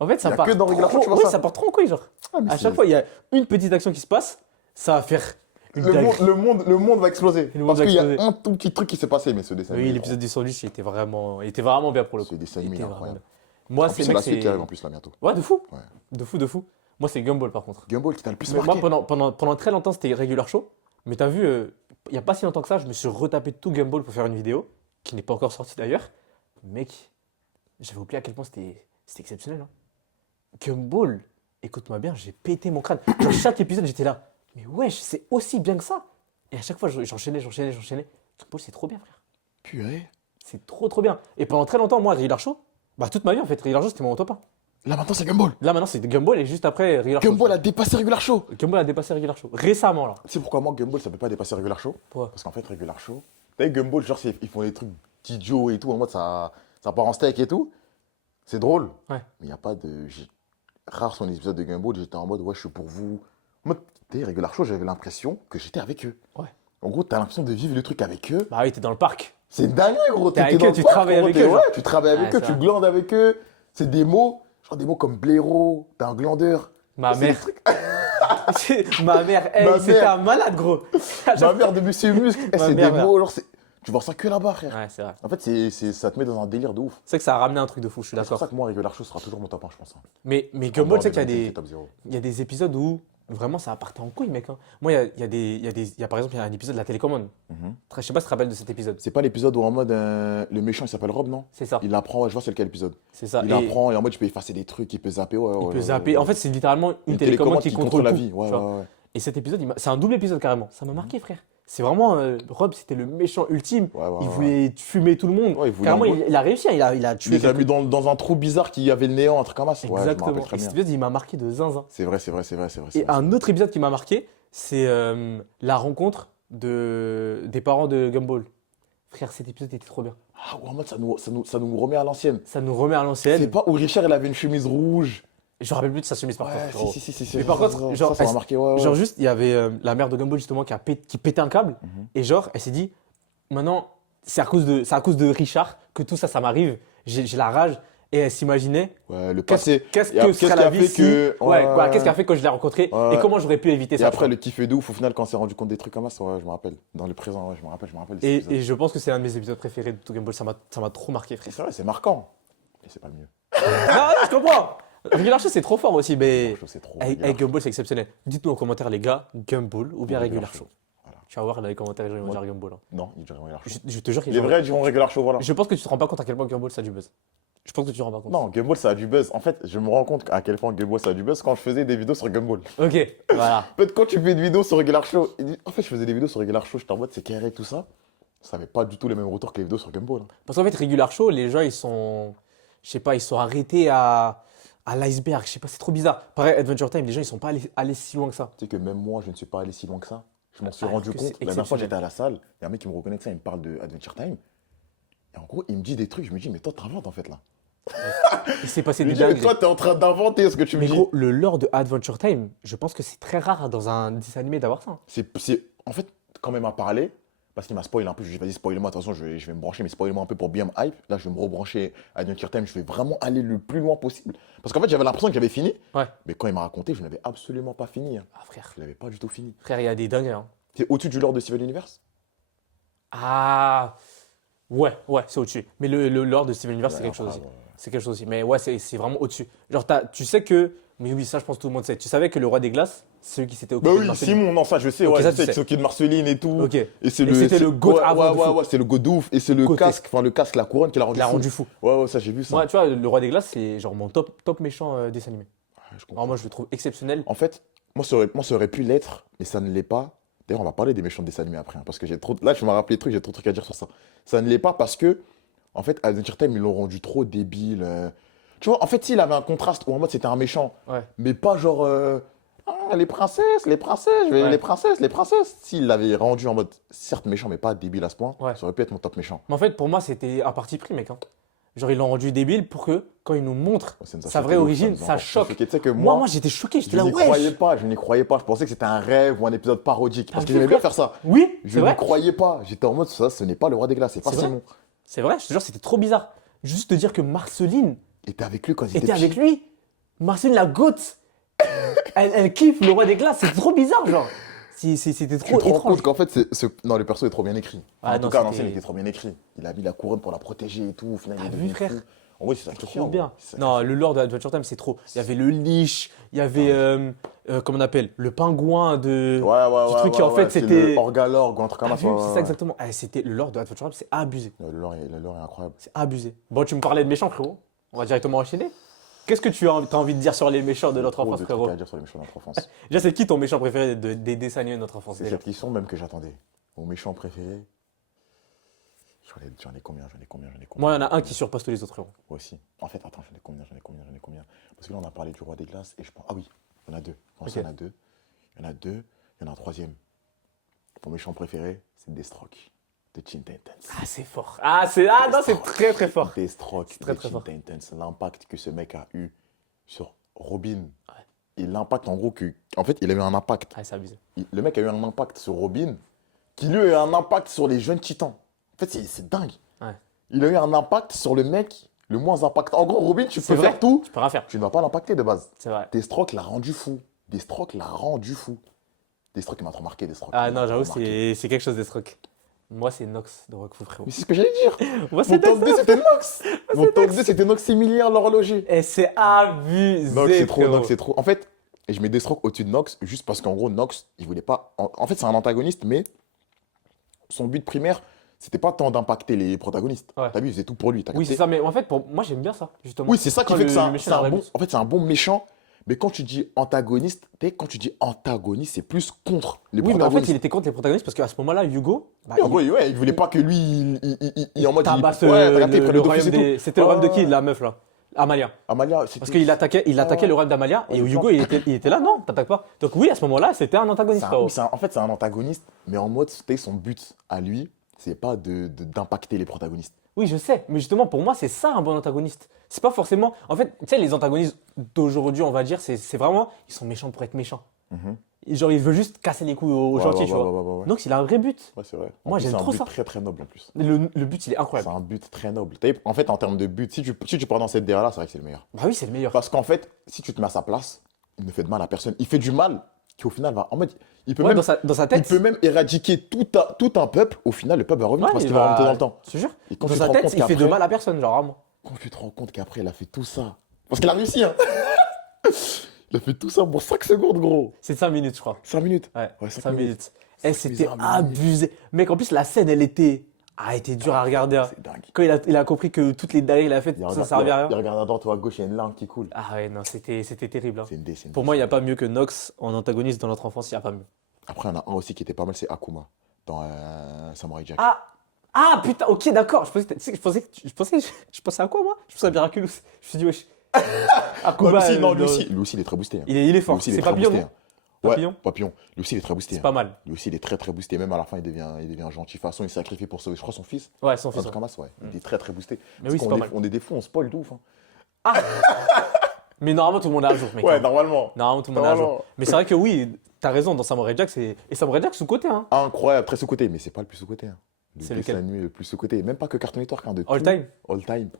En fait, ça Il y a part que dans Regular Show, trop... tu vois oui, ça. ça part trop en couille, genre. Mais À c'est- chaque fois, il y a une petite action qui se passe, ça va faire une Le dinguerie. le monde va exploser. Le monde Parce va qu'il y a exploser. un tout petit truc qui s'est passé, mais ce dessin Oui, animé, l'épisode du sandwich, il était vraiment bien pour le Ce coup. dessin Il animé, était il est vraiment incroyable. bien. Moi, En c'est plus, c'est mec, la suite c'est... qui arrive en plus là bientôt. Ouais, de fou. Ouais. De fou. Moi, c'est Gumball par contre. Gumball qui t'a le plus Mais marqué. moi, pendant très longtemps, c'était Regular Show. Mais t'as vu, il n'y a pas si longtemps que ça, je me suis retapé tout Gumball pour faire une vidéo, qui n'est pas encore sortie d'ailleurs. Mec, j'avais oublié à quel point c'était exceptionnel. Hein. Gumball, écoute-moi bien, j'ai pété mon crâne. Genre, chaque épisode, j'étais là. Mais wesh, c'est aussi bien que ça. Et à chaque fois, j'enchaînais. Gumball, c'est trop bien, frère. Purée. C'est trop bien. Et pendant très longtemps, moi, Regular Show, bah toute ma vie en fait, Regular Show, c'était mon top 1. Là maintenant, c'est Gumball. Là, maintenant, c'est Gumball et juste après, Regular Show. Gumball a dépassé Regular Show. Gumball a dépassé Regular Show. Récemment, là. Tu sais pourquoi moi, Gumball, ça peut pas dépasser Regular Show? Pourquoi? Parce qu'en fait, Regular Show, t'as vu, Gumball, genre, ils font des trucs idiots et tout, en mode ça part en steak et tout. C'est drôle. Ouais. Mais il n'y a pas de. rare son épisode de Gumball, j'étais en mode, ouais, je suis pour vous. En mode, t'es Regular Show, j'avais l'impression que j'étais avec eux. Ouais. En gros, t'as l'impression de vivre le truc avec eux. Bah oui, t'es dans le parc. C'est dingue, gros. T'es avec T'étais dans eux, le tu parc, travailles gros, avec eux, Ouais, genre. tu travailles avec Ouais, eux, ça tu va. glandes avec eux. C'est des mots, genre des mots comme blaireau, t'es un glandeur. Ma C'est mère. des trucs- Ma mère, hey, Ma c'était mère. un malade, gros. Ma mère de Monsieur Muscle, Ma c'est mère, des là. mots, genre, tu vois ça que là-bas, frère. Ouais, c'est vrai. En fait, ça te met dans un délire de ouf. C'est que ça a ramené un truc de fou, je suis C'est pour d'accord. ça que moi, Regular Show sera toujours mon top 1, je pense. Hein. Mais Gumball, tu sais qu'il y a Des des, top 0. il y a des épisodes où vraiment ça partait en couille, mec. Hein. Moi, il y a par exemple, il y a un épisode de la télécommande. Mhm. Je sais pas si tu te rappelles de cet épisode. C'est pas l'épisode où en mode le méchant il s'appelle Rob, non? C'est ça. Il apprend, ouais, je vois c'est lequel épisode. C'est ça. Il Et apprend et en mode tu peux effacer des trucs, il peut zapper. Ouais, il ouais, peut ouais, zapper. ouais. En fait, c'est littéralement une Une télécommande qui contrôle la tout, vie. Ouais, tu vois. ouais, ouais. Et cet épisode, c'est un double épisode carrément. Ça m'a marqué, frère. C'est vraiment. Rob, c'était le méchant ultime. Ouais, ouais, Il ouais. voulait fumer tout le monde. Ouais, il voulait Carrément, envoyer- il a réussi. Hein. Il a Tu tué. les as mis dans un trou bizarre qui avait le néant, un truc comme ça. Ouais, je me Exactement. rappelle très Et cet bien. épisode, il m'a marqué de zinzin. C'est vrai, c'est vrai, c'est vrai, c'est vrai. Et un autre épisode qui m'a marqué, c'est la rencontre des parents de Gumball. Frère, cet épisode était trop bien. Ah, ouais, en mode ça nous remet à l'ancienne. Ça nous remet à C'est l'ancienne. pas où Richard il avait une chemise rouge. Je me rappelle plus de sa chemise par Ouais, contre. frérot. si. Mais par contre, genre, ça m'a marqué, ouais, ouais. Genre juste, il y avait la mère de Gumball justement qui pétait un câble. Mhm. Et genre, elle s'est dit, maintenant, c'est à cause de Richard que tout ça, ça m'arrive. J'ai la rage. Et elle s'imaginait, Ouais, le qu'est-ce passé. qu'est-ce Et que qu'est-ce serait qui a la vie fait si... que- Ouais, ouais, quoi, qu'est-ce qui a fait quand je l'ai rencontré ouais. et comment j'aurais pu éviter Et ça. après, tu le kiff de ouf, au final, quand on s'est rendu compte des trucs comme ça, ouais, je me rappelle. Dans le présent, ouais, je me rappelle. vois. de cet épisode. Et je pense que c'est l'un de mes épisodes préférés de tout Gumball. Ça m'a trop marqué, frère. C'est vrai, c'est marquant. Mais c'est pas le mieux. Non, je comprends. Regular Show, c'est trop fort aussi, mais Je trouve que c'est trop. avec Gumball, c'est exceptionnel. Dites-nous en commentaire, les gars, Gumball ou bien Regular Show. Voilà. Tu vas voir dans les commentaires, les gens vont dire Gumball. Hein. Non, il dirait Regular Show. Je te jure qu'ils Les vrais diront Regular Show, voilà. Je pense que tu te rends pas compte à quel point Gumball ça a du buzz. Je pense que tu te rends pas compte. Non, Gumball, ça a du buzz. En fait, je me rends compte à quel point Gumball, ça a du buzz quand je faisais des vidéos sur Gumball. Ok, voilà. En fait, quand tu fais une vidéo sur Regular Show, en fait, je faisais des vidéos sur Regular Show, j'étais en mode c'est carré, tout ça. Ça n'avait pas du tout les mêmes retours que les vidéos sur Gumball. Hein. Parce qu'en fait, Regular Show, les gens, ils sont. Je sais pas, ils sont arrêtés à l'iceberg. Je sais pas, c'est trop bizarre. Pareil, Adventure Time, les gens, ils sont pas allés si loin que ça. Tu sais que même moi, je ne suis pas allé si loin que ça. Je m'en suis Alors rendu que compte. c'est La dernière fois, exceptionnel. j'étais à la salle, il y a un mec qui me reconnaît de ça, il me parle de Adventure Time. Et en gros, il me dit des trucs, je me dis, mais toi, t'inventes en fait là. Il s'est passé Je me des dis, mais dingueries. toi, t'es en train d'inventer ce que tu me Mais dis. gros, le lore de Adventure Time, je pense que c'est très rare dans un dessin animé d'avoir ça. Hein. En fait, quand même à parler, parce qu'il m'a spoilé un peu, je lui ai dit, vas-y, spoil-moi, de toute façon, je vais me brancher, mais spoil-moi un peu pour bien me hype. Là, je vais me rebrancher à Adventure Time, je vais vraiment aller le plus loin possible. Parce qu'en fait, j'avais l'impression que j'avais fini, Ouais. mais quand il m'a raconté, je n'avais absolument pas fini. Hein. Ah, frère. Je l'avais pas du tout fini. Frère, il y a des dingueries. Hein. C'est au-dessus du lore de Steven Universe? Ah. Ouais, c'est au-dessus. Mais le lore de Steven Universe, c'est Ouais, quelque chose aussi. ouais. C'est quelque chose aussi. Mais ouais, c'est vraiment au-dessus. Genre, tu sais que. Mais oui, ça, je pense que tout le monde sait. Tu savais que le roi des glaces, c'est celui qui s'était occupé Bah de oui, Marceline. Simon, non, ça je sais, Ok, ouais, ça, je tu sais, sais. c'est ok de Marceline et tout. Ok. Et c'est Et c'était le GOAT avant de fou. Ouais, c'est le GOAT de ouf. Et c'est le GOAT. casque, enfin le casque, la couronne qui l'a rendu Il l'a fou. rendu fou. Ouais, ça j'ai vu ça. Moi, tu vois, le roi des glaces, c'est genre mon top méchant dessin animé. Ouais, je comprends. Alors, moi, je le trouve exceptionnel. En fait, moi ça aurait pu l'être, mais ça ne l'est pas. D'ailleurs, on va parler des méchants de dessins animés après, hein, parce que là, je me rappelle des trucs, j'ai trop de trucs à dire sur ça. Ça ne l'est pas parce que, en fait, Adventure Time, ils l'ont rendu trop débile. Tu vois, en fait, s'il avait un contraste où en mode c'était un méchant, Ouais. mais pas genre les princesses, Ouais. les princesses. S'il l'avait rendu en mode certes méchant, mais pas débile à ce point, Ouais. ça aurait pu être mon top méchant. Mais en fait, pour moi, c'était un parti pris, mec. Hein. Genre, ils l'ont rendu débile pour que, quand ils nous montrent Ça nous a sa choqué vraie de ouf, origine, nous a ça encore choque. choqué. Tu sais que Moi, moi, j'étais choqué. J'étais je là, n'y ouais. croyais pas, je n'y croyais pas. Je pensais que c'était un rêve ou un épisode parodique. Parce Ah, que oui, j'aimais bien frère. faire ça. Oui, Je c'est n'y vrai. croyais pas. J'étais en mode, ça, ce n'est pas le roi des glaces, c'est pas C'est vrai. Simon. C'est vrai, je te jure, c'était trop bizarre. Juste te dire que Marceline Et t'es avec lui quand il était était avec petit. lui. Marceline, la goth. Elle kiffe le roi des glaces. C'est trop bizarre, genre. C'était Tu trop te rends étrange. compte qu'en fait, non, le perso est trop bien écrit. Ah En non, tout cas, c'était- l'ancien, il était trop bien écrit. Il a mis la couronne pour la protéger et tout. Au final, il T'as est vu, devenu frère fou. En vrai, c'est sacrifié. Trop en bien. vrai. C'est Non, sacrifié. le lore de Adventure Time, c'est trop. Il y avait le leash, il y avait, comment on appelle, le pingouin de. Ouais, du truc qui, en fait, c'est c'était- le Orgalorg ou un truc comme Ah, ça. vu, ouais, c'est ouais. ça exactement. C'était le lore de Adventure Time, c'est abusé. Le lore est incroyable. C'est abusé. Bon, tu me parlais de méchants, frérot. On va directement enchaîner. Qu'est-ce que tu as envie de dire sur les méchants de notre Trop enfance, de trucs frérot? à dire sur les méchants de notre enfance. Déjà, c'est qui ton méchant préféré des dessins animés de notre enfance C'est déjà? cette question même que j'attendais. Mon méchant préféré. J'en ai combien? Moi, il y en a un qui surpasse tous les autres, frérot. Moi aussi. En fait, attends, j'en ai combien? Parce que là, on a parlé du roi des glaces et je pense. Ah oui, il y en a deux. Je pense qu'il y en a deux. Il y en a un troisième. Mon méchant préféré, c'est Deathstroke de Teen Titans. Ah, c'est fort. Ah, non, c'est très, très fort. Deathstroke très, de très Teen fort. Titans. L'impact que ce mec a eu sur Robin. Et l'impact, en gros, en fait, il a eu un impact. Ah, c'est abusé. Le mec a eu un impact sur Robin, qui lui a eu un impact sur les jeunes titans. En fait, c'est dingue. Ouais. Il a eu un impact sur le mec le moins impactant. En gros, Robin, tu C'est peux vrai. faire tout, Tu peux rien faire. tu ne vas pas l'impacter de base. C'est vrai. Deathstroke l'a rendu fou. Deathstroke l'a rendu fou. Deathstroke, il m'a trop marqué, Deathstroke. Ah Il m'a non, trop j'avoue, marqué. c'est quelque chose des trucs. Moi, c'est Nox de Rockfou, frérot. Mais c'est ce que j'allais dire. Moi, Mon c'est top 2, Nox. c'était Nox. Mon top 2, c'était Nox Emilien, l'horloger. Et c'est abusé. Nox, c'est trop, frérot. Nox, c'est trop. En fait, et je mets Deathstroke au-dessus de Nox, juste parce qu'en gros, Nox, il voulait pas. En fait, c'est un antagoniste, mais son but primaire, c'était pas tant d'impacter les protagonistes. Ouais. T'as vu, il faisait tout pour lui. T'as Oui, capté c'est ça, mais en fait, pour moi, j'aime bien ça, justement. Oui, c'est ça qui Quand fait que le méchant, il a raison. en fait, c'est un bon méchant. Mais quand tu dis antagoniste, quand tu dis antagoniste, c'est plus contre les Oui, mais en fait, protagonistes. il était contre les protagonistes parce qu'à ce moment-là, Hugo, bah, Et en gros, ouais, il voulait pas que lui, il en mode. tabasse Ouais, t'as capté, il le prenait royaume Dofus et des. tout. C'était le royaume de Ouais, qui, ouais. la meuf, là? Amalia. Amalia, c'était. Parce qu'il attaquait ouais. le royaume d'Amalia et Ouais, Hugo, il était là, non, t'attaques pas. Donc oui, à ce moment-là, c'était un antagoniste, frérot. En fait, c'est un antagoniste, mais en mode, c'était son but à lui, c'est pas d'impacter les protagonistes. Oui, je sais, mais justement, pour moi, c'est ça un bon antagoniste. C'est pas forcément. En fait, tu sais, les antagonistes d'aujourd'hui, on va dire, c'est vraiment. Ils sont méchants pour être méchants. Mhm. Et genre, ils veulent juste casser les couilles aux Ouais, gentils, ouais, tu ouais, vois. ouais, ouais. Donc, il a un vrai but. Ouais, c'est vrai. En Moi, plus, j'aime c'est trop un but ça. très très noble en plus. Le but, il est incroyable. C'est un but très noble. En fait, en termes de but, si tu pars dans cette DA-là, c'est vrai que c'est le meilleur. Bah oui, c'est le meilleur. Parce qu'en fait, si tu te mets à sa place, il ne fait de mal à personne. Il fait du mal qui, au final, va. En mode, il peut, Ouais, même, dans sa il tête. peut même éradiquer tout un peuple. Au final, le peuple va revenir Ouais, parce il qu'il va remonter dans le temps. Je te jure. Et quand Dans tu te sa rends tête, compte il fait de qu'après- mal à personne, genre vraiment. Quand tu te rends compte qu'après, il a fait tout ça. Parce qu'il a réussi, hein. Il a fait tout ça pour 5 secondes, gros. C'est 5 minutes, je crois. 5 minutes. Ouais, Ouais, 5 5 minutes. Et c'était bizarre, mais abusé. Mec, en plus, la scène, elle était. Ah, elle était dure à regarder. Hein. C'est dingue. Quand il a compris que toutes les dingueries qu'il a faites, ça servait à Il rien. regarde à droite ou à gauche, il y a une larme qui coule. Ah ouais, non, c'était terrible. Hein. C'est une décennie. Pour moi, il n'y a pas mieux que Nox en antagoniste dans notre enfance, il n'y a pas mieux. Après, il y en a un aussi qui était pas mal, c'est Akuma dans Samurai Jack. Ah putain, ok, d'accord. Je pensais à quoi, moi? Je pensais à Miraculous. Je me suis dit, wesh. Ouais, Akuma, lui aussi, il est très boosté. Hein. Il est Lui fort. aussi, il est C'est très Papillon, boosté, non? hein. Ouais, Papillon Papillon. Lui aussi, il est très boosté. C'est hein. pas mal. Lui aussi, il est très très boosté. Même à la fin, il devient gentil. De toute façon, il s'est sacrifié pour sauver, je crois, son fils. Ouais, son Un fils. truc Ouais. comme ça, ouais. Il est très très boosté. Mais oui, c'est pas mal. On est des fous, on spoil de ouf. Hein. Mais normalement, tout le monde est à jour, mec. Ouais, hein. normalement. Normalement, tout le monde est à jour. Normalement. Mais c'est vrai que oui, t'as raison, dans Samurai Jack, c'est. Et Samurai Jack sous-côté, hein. Incroyable, très sous-côté, mais c'est pas le plus sous-côté. Hein. Le C'est dessin lequel? animé le plus sous-côté. Même pas que Cartoon Network, hein, de All tout. time. All time.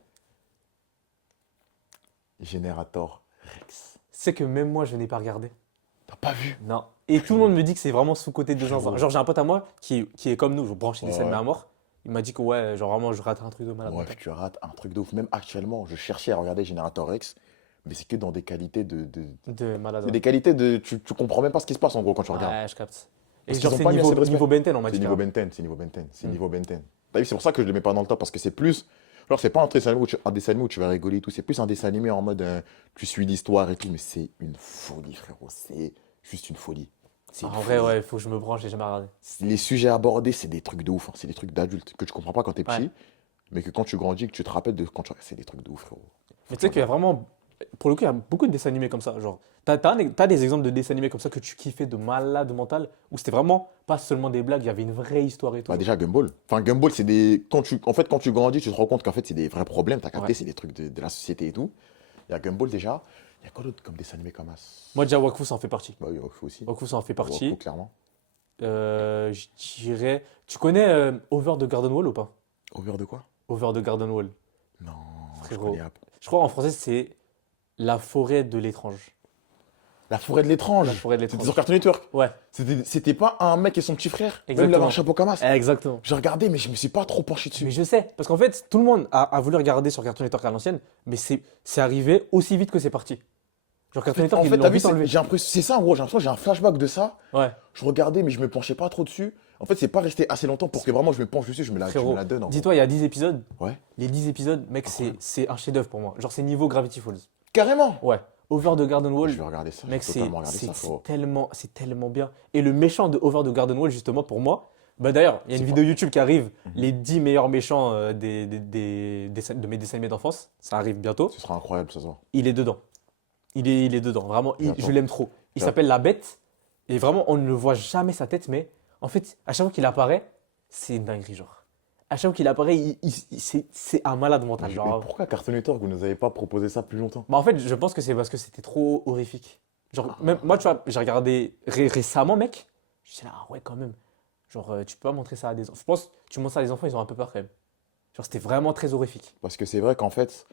Générateur Rex. C'est que même moi, je n'ai pas regardé. T'as pas vu? Non. Et tout le monde me dit que c'est vraiment sous-côté de zinzin. Ouais. Genre, j'ai un pote à moi qui est comme nous, je branche des Ouais, scènes ouais. à mort. Il m'a dit que ouais, genre vraiment, je rate un truc de malade. Ouais, tu rates un truc de ouf. Même actuellement, je cherchais à regarder Générateur Rex, mais c'est que dans des qualités De malade. C'est des qualités de. Tu comprends même pas ce qui se passe en gros quand tu regardes. Ouais, je capte. Et Parce genre, qu'ils ont c'est pas mis assez de respect. niveau Benten, on m'a C'est dit. niveau carrément. Ben 10, c'est niveau Ben 10, c'est Mm. niveau Ben 10. T'as vu, c'est pour ça que je le mets pas dans le top parce que c'est plus. Genre, c'est pas un dessin animé où tu vas rigoler et tout, c'est plus un dessin animé en mode tu suis l'histoire et tout, mais c'est une folie, frérot. C'est juste une folie. C'est Ah, une en vrai, folie. ouais, il faut que je me branche, j'ai jamais regardé. Les sujets abordés, c'est des trucs de ouf, hein. C'est des trucs d'adultes que tu comprends pas quand t'es petit, Ouais. mais que quand tu grandis, que tu te rappelles de quand tu. C'est des trucs de ouf, frérot. Mais tu sais qu'il y a vraiment. Pour le coup, il y a beaucoup de dessins animés comme ça. Genre, t'as des exemples de dessins animés comme ça que tu kiffais de malade mental, où c'était vraiment pas seulement des blagues, il y avait une vraie histoire et tout. Bah déjà Gumball. Enfin Gumball c'est des quand tu grandis, tu te rends compte qu'en fait c'est des vrais problèmes, t'as capté, Ouais. c'est des trucs de la société et tout. Il y a Gumball déjà. Il y a quoi d'autre comme dessin animé comme ça? Moi, déjà, Wakfu, ça en fait partie. Bah oui, Wakfu aussi. Wakfu, ça en fait Wakfu, partie. clairement. Je dirais. Tu connais Over the Garden Wall ou pas? Over de quoi? Over the Garden Wall. Non, je Frérot. connais pas. Je crois en français, c'est La forêt de l'étrange. La forêt de l'étrange. La forêt de C'était l'étrange. sur Cartoon Network. Ouais, C'était pas un mec et son petit frère. Même Exactement. là, un chapeau comme ça. exactement. J'ai regardé, mais je me suis pas trop penché Mais dessus. je sais, parce qu'en fait, tout le monde a voulu regarder sur Cartoon Network à l'ancienne, mais c'est arrivé aussi vite que c'est parti. Genre Cartoon Network, En ils fait, l'ont t'as vu, vite enlevé. j'ai l'impression, c'est ça en gros, j'ai l'impression que j'ai un flashback de ça. Ouais, Je regardais, mais je me penchais pas trop dessus. En fait, c'est pas resté assez longtemps pour que vraiment je me penche dessus, je me frérot, la donne. En gros. dis-toi, il y a 10 épisodes. Ouais. Les 10 épisodes, mec, c'est un chef-d'œuvre pour moi. Genre, c'est niveau Gravity Falls. Carrément. Ouais, Over the Garden Wall, Je vais regarder ça. mec, je vais totalement regarder ça, frérot. c'est tellement bien. Et le méchant de Over the Garden Wall, justement, pour moi, bah d'ailleurs, il y a une C'est vidéo YouTube qui arrive, Mhm. les 10 meilleurs méchants de mes dessins animés d'enfance. Ça arrive bientôt. Ce sera incroyable ce soir. Il est dedans. Il est dedans. Vraiment, J'attends. je l'aime trop. Il J'attends. s'appelle La Bête. Et vraiment, on ne voit jamais sa tête, mais en fait, à chaque fois qu'il apparaît, c'est une dinguerie, genre. À chaque fois qu'il apparaît, c'est un malade mental. Mais Genre, pourquoi Cartoon Network, vous nous avez pas proposé ça plus longtemps? bah, en fait, je pense que c'est parce que c'était trop horrifique. Genre, même moi, tu vois, j'ai regardé récemment, mec. Je suis là, ah ouais, quand même. Genre, tu peux pas montrer ça à des enfants. Je pense, tu montres ça à des enfants, ils ont un peu peur quand même. Genre, c'était vraiment très horrifique. Parce que c'est vrai qu'en fait,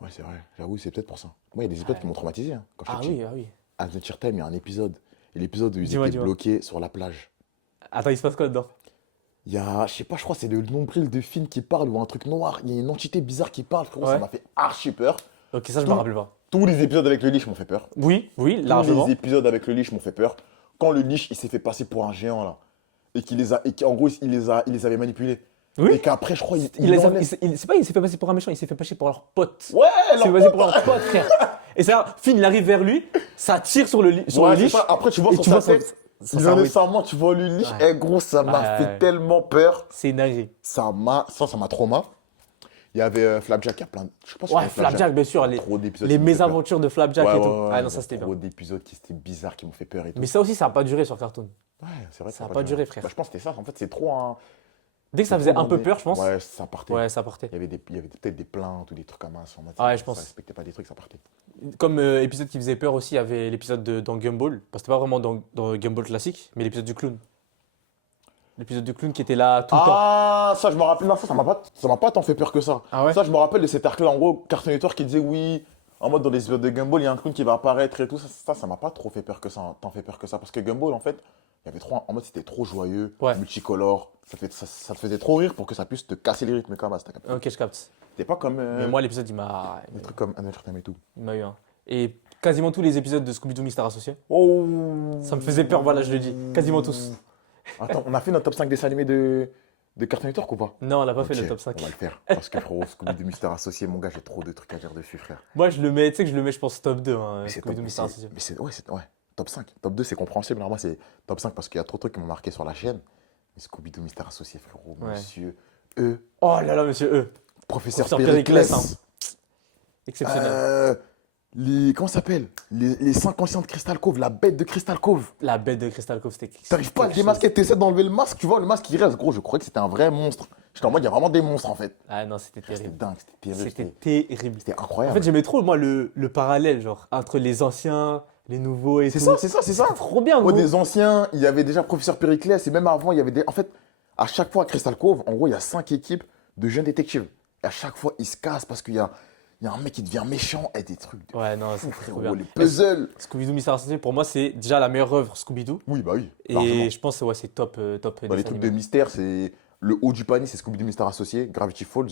ouais, c'est vrai, j'avoue, c'est peut-être pour ça. Moi, il y a des épisodes qui m'ont traumatisé hein, quand Ah j'étais petit. oui, ah oui. Adventure Time, il y a un épisode. Et l'épisode où ils Dis-moi, étaient dis-moi. bloqués sur la plage. Attends, il se passe quoi dedans? Il y a, je sais pas, je crois que c'est le nombril de Finn qui parle ou un truc noir. Il y a une entité bizarre qui parle. Frérot, ça Ouais. m'a fait archi peur. Ok, ça, je me Tout- rappelle pas. Tous les épisodes avec le lich m'ont fait peur. Oui, oui, Tous largement. les épisodes avec le lich m'ont fait peur. Quand le lich, il s'est fait passer pour un géant, là. Et qu'il les a, et qu'en gros, il les avait manipulés. Oui. Et qu'après, je crois, Il les a- enlève. c'est pas, il s'est fait passer pour un méchant, il s'est fait passer pour leur pote. Ouais, Il s'est fait passer pour leur pote, frère. Et ça, Finn, il arrive vers lui, ça tire sur le, sur Ouais, le c'est lich. ça. Après, tu vois et sur tu sa vois tête, il sa enlève oui. sa main, tu vois le lich. Ouais. Eh gros, ça m'a Ouais. fait tellement peur. C'est une dinguerie. Ça m'a trauma. Il y avait Flapjack, il y a plein de... Je sais pas si Ouais, tu connais Flapjack, bien sûr. Trop d'épisodes Les qui m'ont fait peur. mésaventures de Flapjack Ouais, et ouais, tout. ouais, Ah non, il y ça a c'était trop bien. d'épisodes qui étaient bizarres, qui m'ont fait peur et tout. Mais ça aussi, ça a pas duré sur Cartoon. Ouais, c'est vrai que Ça a pas duré, frère. Bah, je pense que c'était ça. En fait, c'est trop un. Dès que ça c'est faisait trop un peu bandé. peur, je pense. Ouais, ça partait. Ouais, ça partait. Il y avait peut-être des plaintes ou des trucs comme ça. En mode, Ouais, ça- je pense. Ça respectait pas des trucs, ça partait. Comme épisode qui faisait peur aussi, il y avait l'épisode dans Gumball. Parce que c'était pas vraiment dans Gumball classique, mais l'épisode du clown. L'épisode du clown qui était là tout le temps. Ah, ça, je me rappelle. Non, ça m'a pas tant fait peur que ça. Ah ouais? Ça, je me rappelle de cet arc-là. En gros, Cartoon Network qui disait oui. En mode, dans les épisodes de Gumball, il y a un clown qui va apparaître et tout. Ça m'a pas trop fait peur que ça. Tant fait peur que ça. Parce que Gumball, en fait, il y avait trop. En mode, c'était trop joyeux, Ouais. multicolore. Ça te faisait trop rire pour que ça puisse te casser les rythmes comme ça. T'as capté? Ok, je capte. C'était pas comme. Mais moi, l'épisode, il m'a des trucs comme Adventure Time et tout. il m'a eu un. Et quasiment tous les épisodes de Scooby-Doo Mystère Associé. Oh. Ça me faisait peur, voilà, je le dis. Quasiment tous. Attends, on a fait notre top 5 dessins animés de Cartoon Network ou pas? Non, on n'a pas fait Ok, le top 5. On va le faire. Parce que frérot, Scooby-Doo Mystère Associé, mon gars, j'ai trop de trucs à dire dessus, frère. Moi, je le mets, tu sais que je le mets, je pense, top 2, hein, Mais c'est top, Scooby-Doo Mystère Associé. ouais, top 5. Top 2, c'est compréhensible. Alors moi, c'est top 5 parce qu'il y a trop de trucs qui m'ont marqué sur la chaîne. Mais Scooby-Doo Mystère Associé, frérot, Ouais. monsieur E, Oh là là, monsieur E. professeur Professeur Périclès. Périclès, Exceptionnel. Comment ça s'appelle les 5 anciens de Crystal Cove, la bête de Crystal Cove. La bête de Crystal Cove, c'était. T'arrives pas à le quelque chose. démasquer, t'essaies d'enlever le masque, tu vois, le masque il reste. Gros, je croyais que c'était un vrai monstre. J'étais en mode, il y a vraiment des monstres en fait. Ah non, c'était C'était terrible. dingue, c'était terrible. C'était terrible. C'était En incroyable. fait, j'aimais trop, moi, le parallèle, genre, entre les anciens, les nouveaux et C'est tout. ça, c'est ça, c'est ça. C'était trop bien, Au gros. des anciens, il y avait déjà Professeur Périclès et même avant, il y avait des. En fait, à chaque fois à Crystal Cove, en gros, il y a 5 équipes de jeunes détectives. Et à chaque fois, ils se cassent parce qu'il y a un mec qui devient méchant et des trucs de Ouais, non, fou, c'était trop frérot. bien. Les puzzles. Scooby-Doo Mystère Associé, pour moi, c'est déjà la meilleure œuvre Scooby-Doo. Oui, bah oui. largement. Et je pense que ouais, c'est top, top Dans les dessin trucs de animé. mystère, c'est le haut du panier, c'est Scooby-Doo Mystère Associé, Gravity Falls.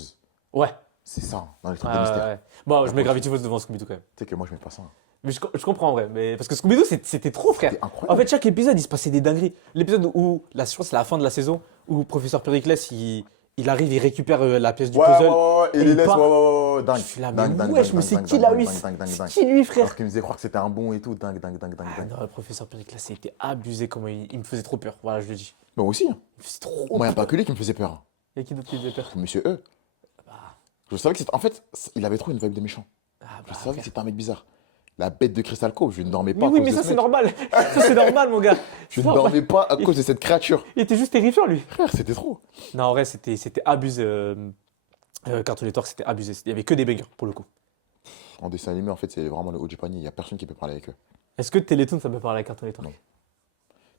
Ouais. C'est ça, dans les trucs Ouais, de ouais, mystère. ouais. Bon, je mets Gravity Falls devant Scooby-Doo quand même. Tu sais que moi, je mets pas ça. Mais je comprends en vrai. Mais parce que Scooby-Doo, c'était trop, frère. C'était En incroyable. fait, chaque épisode, il se passait des dingueries. L'épisode où, là, je crois que c'est la fin de la saison, où Professeur Périclès, il arrive, il récupère la pièce du Ouais, puzzle. ouais, ouais, et et les il laisse, part. ouais, ouais, ouais, dingue. Je suis là, Dingue, mais dingue, wesh, dingue, mais c'est dingue, qui dingue, là, dingue, oui? dingue, dingue, C'est dingue. qui lui, frère? Alors qu'il me faisait croire que c'était un bon et tout, dingue, dingue, dingue, dingue, Ah dingue. non, le Professeur Périclès, c'était abusé, comment il me faisait trop peur. Voilà, je le dis. Moi aussi. Il me faisait trop Moi, il n'y a peur. pas que lui qui me faisait peur. Il y a qui d'autre qui me faisait peur? Monsieur E. Bah, Je savais que c'était. En fait, il avait trop une vibe de méchant. ah, Je bah, savais que frère. c'était un mec bizarre. La bête de Crystal Cove, je ne dormais Mais pas. à oui, cause mais de ça, ce c'est mec. normal. Ça, c'est normal, mon gars. Je ne Non, dormais pas à cause de cette créature. Il était juste terrifiant, lui. Frère, c'était trop. Non, en vrai, c'était abusé. Cartoon Network, c'était abusé. Il y avait que des bangers, pour le coup. En dessin animé, en fait, c'est vraiment le haut du panier. Il n'y a personne qui peut parler avec eux. Est-ce que Télétoon, ça peut parler à Cartoon Network? Non.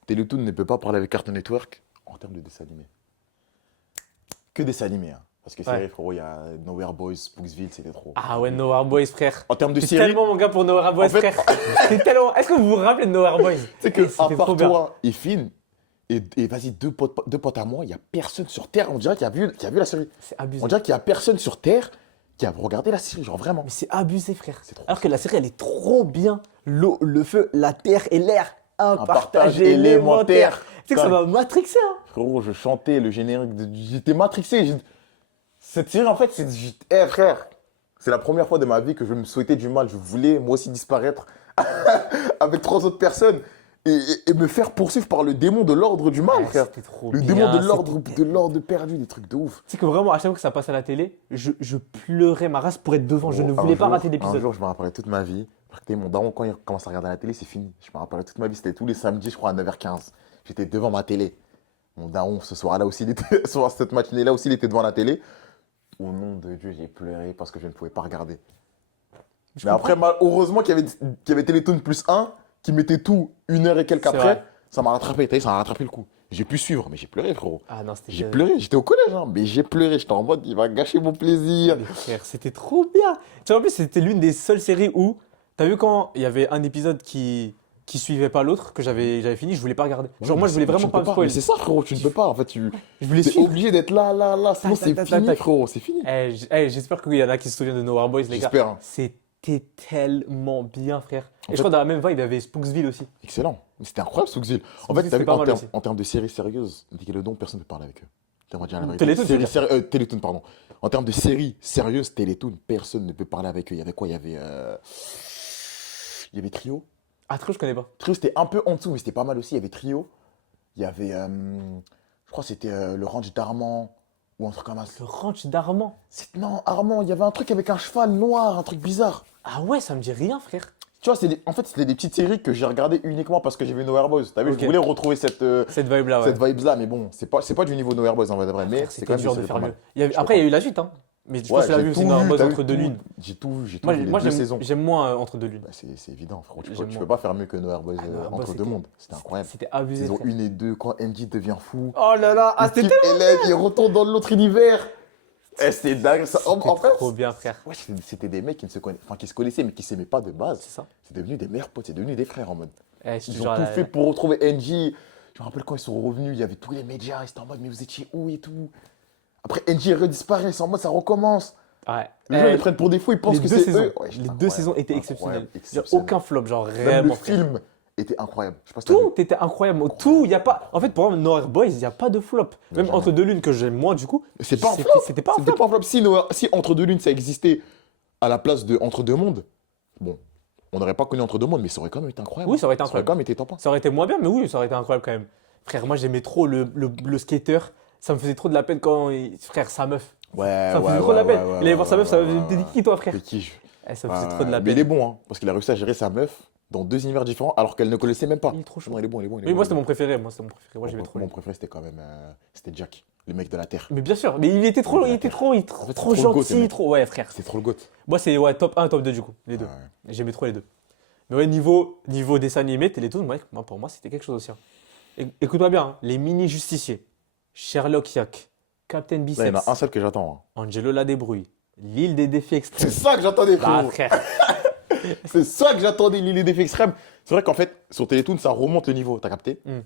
Télétoon ne peut pas parler avec Cartoon Network en termes de dessin animé. Que dessin animé, hein. Parce que c'est Ouais. vrai, frérot, il y a Nowhere Boys, Spooksville, c'était trop. Ah ouais, Nowhere Boys, frère. En termes de C'est série, tellement mon gars pour Nowhere Boys, En fait- frère. C'est tellement. Est-ce que vous vous rappelez de Nowhere Boys? tu sais que, Eh, à c'était part trop bien. toi et Finn, et vas-y, deux potes à moi, il n'y a personne sur Terre, on dirait qui a vu la série. C'est abusé. On dirait qu'il n'y a personne sur Terre qui a regardé la série, genre vraiment. Mais c'est abusé, frère. C'est trop. Alors que la série, elle est trop bien. L'eau, le feu, la terre et l'air. Un partage partage élémentaire. élémentaire. Tu sais que ça m'a matrixé, hein. Frérot, je chantais le générique, j'étais matrixé. Cette série, en fait, Eh frère, c'est la première fois de ma vie que je me souhaitais du mal. Je voulais, moi aussi, disparaître avec 3 autres personnes et me faire poursuivre par le démon de l'ordre du mal, Ouais, frère. c'était trop Le bien, démon c'était de l'ordre perdu, des trucs de ouf. Tu sais que vraiment, à chaque fois que ça passe à la télé, je pleurais ma race pour être devant. Je ne Un voulais pas jour- rater Un d'épisode. jour, je me rappellerai toute ma vie. Écoutez, mon daron, quand il commence à regarder la télé, c'est fini. Je me rappellerai toute ma vie. C'était tous les samedis, je crois, à 9h15. J'étais devant ma télé. Mon daron, ce soir-là aussi, cette matinée-là aussi, il était devant la télé. Au nom de Dieu, j'ai pleuré parce que je ne pouvais pas regarder. Je Mais après, comprends. heureusement qu'il y avait Télétoon plus 1 qui mettait tout 1 heure et quelques C'est après. vrai. Ça m'a rattrapé, t'as vu, ça m'a rattrapé le coup. J'ai pu suivre, mais j'ai pleuré, frérot. Ah non, c'était J'ai terrible. pleuré, j'étais au collège, hein, mais j'ai pleuré. J'étais en mode, il va gâcher mon plaisir. Mais frère, c'était trop bien. Tu vois, en plus, c'était l'une des seules séries où, t'as vu quand il y avait un épisode qui suivait pas l'autre, que j'avais fini, je voulais pas regarder. Genre, moi, je voulais vraiment Tu ne pas peux me spoil. Mais c'est ça, frérot, tu ne peux pas. En fait, Je voulais t'es suivre. obligé d'être là, sinon Tac, c'est tac, tac, fini, tac. frérot, c'est fini. J'espère qu'il y en a qui se souviennent de Nowhere Boys, les gars. J'espère, hein. C'était tellement bien, frère. En Et je fait- crois dans la même vibe, il y avait Spooksville aussi. Excellent. Mais c'était incroyable, Sookzil. En Sookzil, fait, t'as c'était vu, pas mal aussi. en termes de séries sérieuses, Nickelodeon, personne ne peut parler avec eux. T'aimerais dire la vérité. Télétoon, tu veux dire. Télétoon, pardon. En termes de séries sérieuses, Télétoon, personne ne peut parler avec eux. Il y avait quoi? Il y avait Trio. Ah, trop, je connais pas. Trio, c'était un peu en dessous, mais c'était pas mal aussi. Il y avait Trio. Il y avait, je crois que c'était le Ranch d'Armand ou un truc comme ça. Le Ranch d'Armand. Non, Armand, il y avait un truc avec un cheval noir, un truc bizarre. Ah ouais, ça me dit rien, frère. Tu vois, en fait, c'était des petites séries que j'ai regardées uniquement parce que j'ai vu Nowhere Boys. T'as vu, Ok. je voulais retrouver cette Cette vibe-là, ouais. vibe-là, mais bon, c'est pas du niveau Nowhere Boys en vrai, mais Frère, c'est quand c'était même dur des de séries faire pas mieux. mal. Après, il y a eu la suite, hein. Mais je pense Ouais, que tu l'as j'ai vu tout aussi dans vu, Boys t'as vu entre deux tout. lunes. J'ai tout vu Moi, les moi, deux saisons. j'aime moins Entre deux lunes. Bah, c'est évident, frérot. Tu J'aime peux moins. pas faire mieux que Nowhere Boys Nowhere Boys, entre deux c'était- mondes. C'était incroyable. C'était abusé, Saison frère. 1 et 2, quand Andy devient fou. Oh là là, ah, Il c'était quitte Hélène, il retourne dans l'autre univers. C'est dingue. En fait, trop bien, frère. ouais, c'était des mecs qui se connaissaient, mais qui s'aimaient pas de base. C'est ça. C'est devenu des meilleurs potes, c'est devenu des frères en mode. Eh, je te Ils jure, ont tout là, fait pour retrouver Angie. Je me rappelle quand ils sont revenus, il y avait tous les médias, ils étaient en mode, mais vous étiez où et tout. Après, Angie redisparaît, c'est en mode, ça recommence. ouais. Les gens les prennent pour des fous, ils pensent les que deux c'est saisons. eux. Ouais, Les c'était deux incroyable, saisons étaient incroyable, exceptionnelles. Genre, aucun flop, genre Même vraiment. le frère. film était incroyable. Je sais pas si t'as vu. Tout était incroyable. Tout, il y a pas. En fait, pour moi, Nowhere Boys, il n'y a pas de flop. Même jamais. Entre deux lunes que j'aime moins, du coup. C'est pas un c'était- flop. C'était pas un C'était flop. pas un flop. Si Entre deux lunes, ça existait à la place de Entre deux mondes, bon, on n'aurait pas connu Entre deux mondes, mais ça aurait quand même été incroyable. Oui, ça aurait été Ça aurait incroyable. quand même été top 1. Ça aurait été moins bien, mais oui, ça aurait été incroyable quand même. Frère, moi, j'aimais trop le skater. Ça me faisait trop de la peine quand. Frère, sa meuf. Ouais, Ça me faisait trop de la peine. Il allait voir sa meuf, ça me faisait. T'es qui, toi, frère? C'est qui Ça me faisait trop de la Mais il est peine. bon, hein, parce qu'il a réussi à gérer sa meuf dans 2 univers différents alors qu'elle ne connaissait même pas. Il est trop chaud. Non, il est bon, il est bon. Oui, moi, c'était mon préféré. Moi, j'aimais trop. Mon préféré, c'était quand même c'était Jack, le mec de la Terre. Mais bien sûr, mais il était trop, En fait, trop trop le goat, ce gentil, mec. trop. Ouais, frère. C'est trop le goat. Moi, c'est ouais, top 1, top 2 du coup, les deux. Ouais. J'aimais trop les deux. Mais ouais, niveau dessin animé, Télétoon, ouais, pour moi, c'était quelque chose aussi, hein. Écoute-moi bien, hein, les mini-justiciers, Sherlock Yak, Captain Là, il y en Biceps, a un seul que j'attends. hein. Angelo la débrouille, l'île des défis C'est extrêmes. ça que j'attendais, Ah, frérot. frère. C'est ça que j'attendais, l'île des défis extrêmes. C'est vrai qu'en fait, sur Télétoon, ça remonte le niveau, t'as capté Hmm.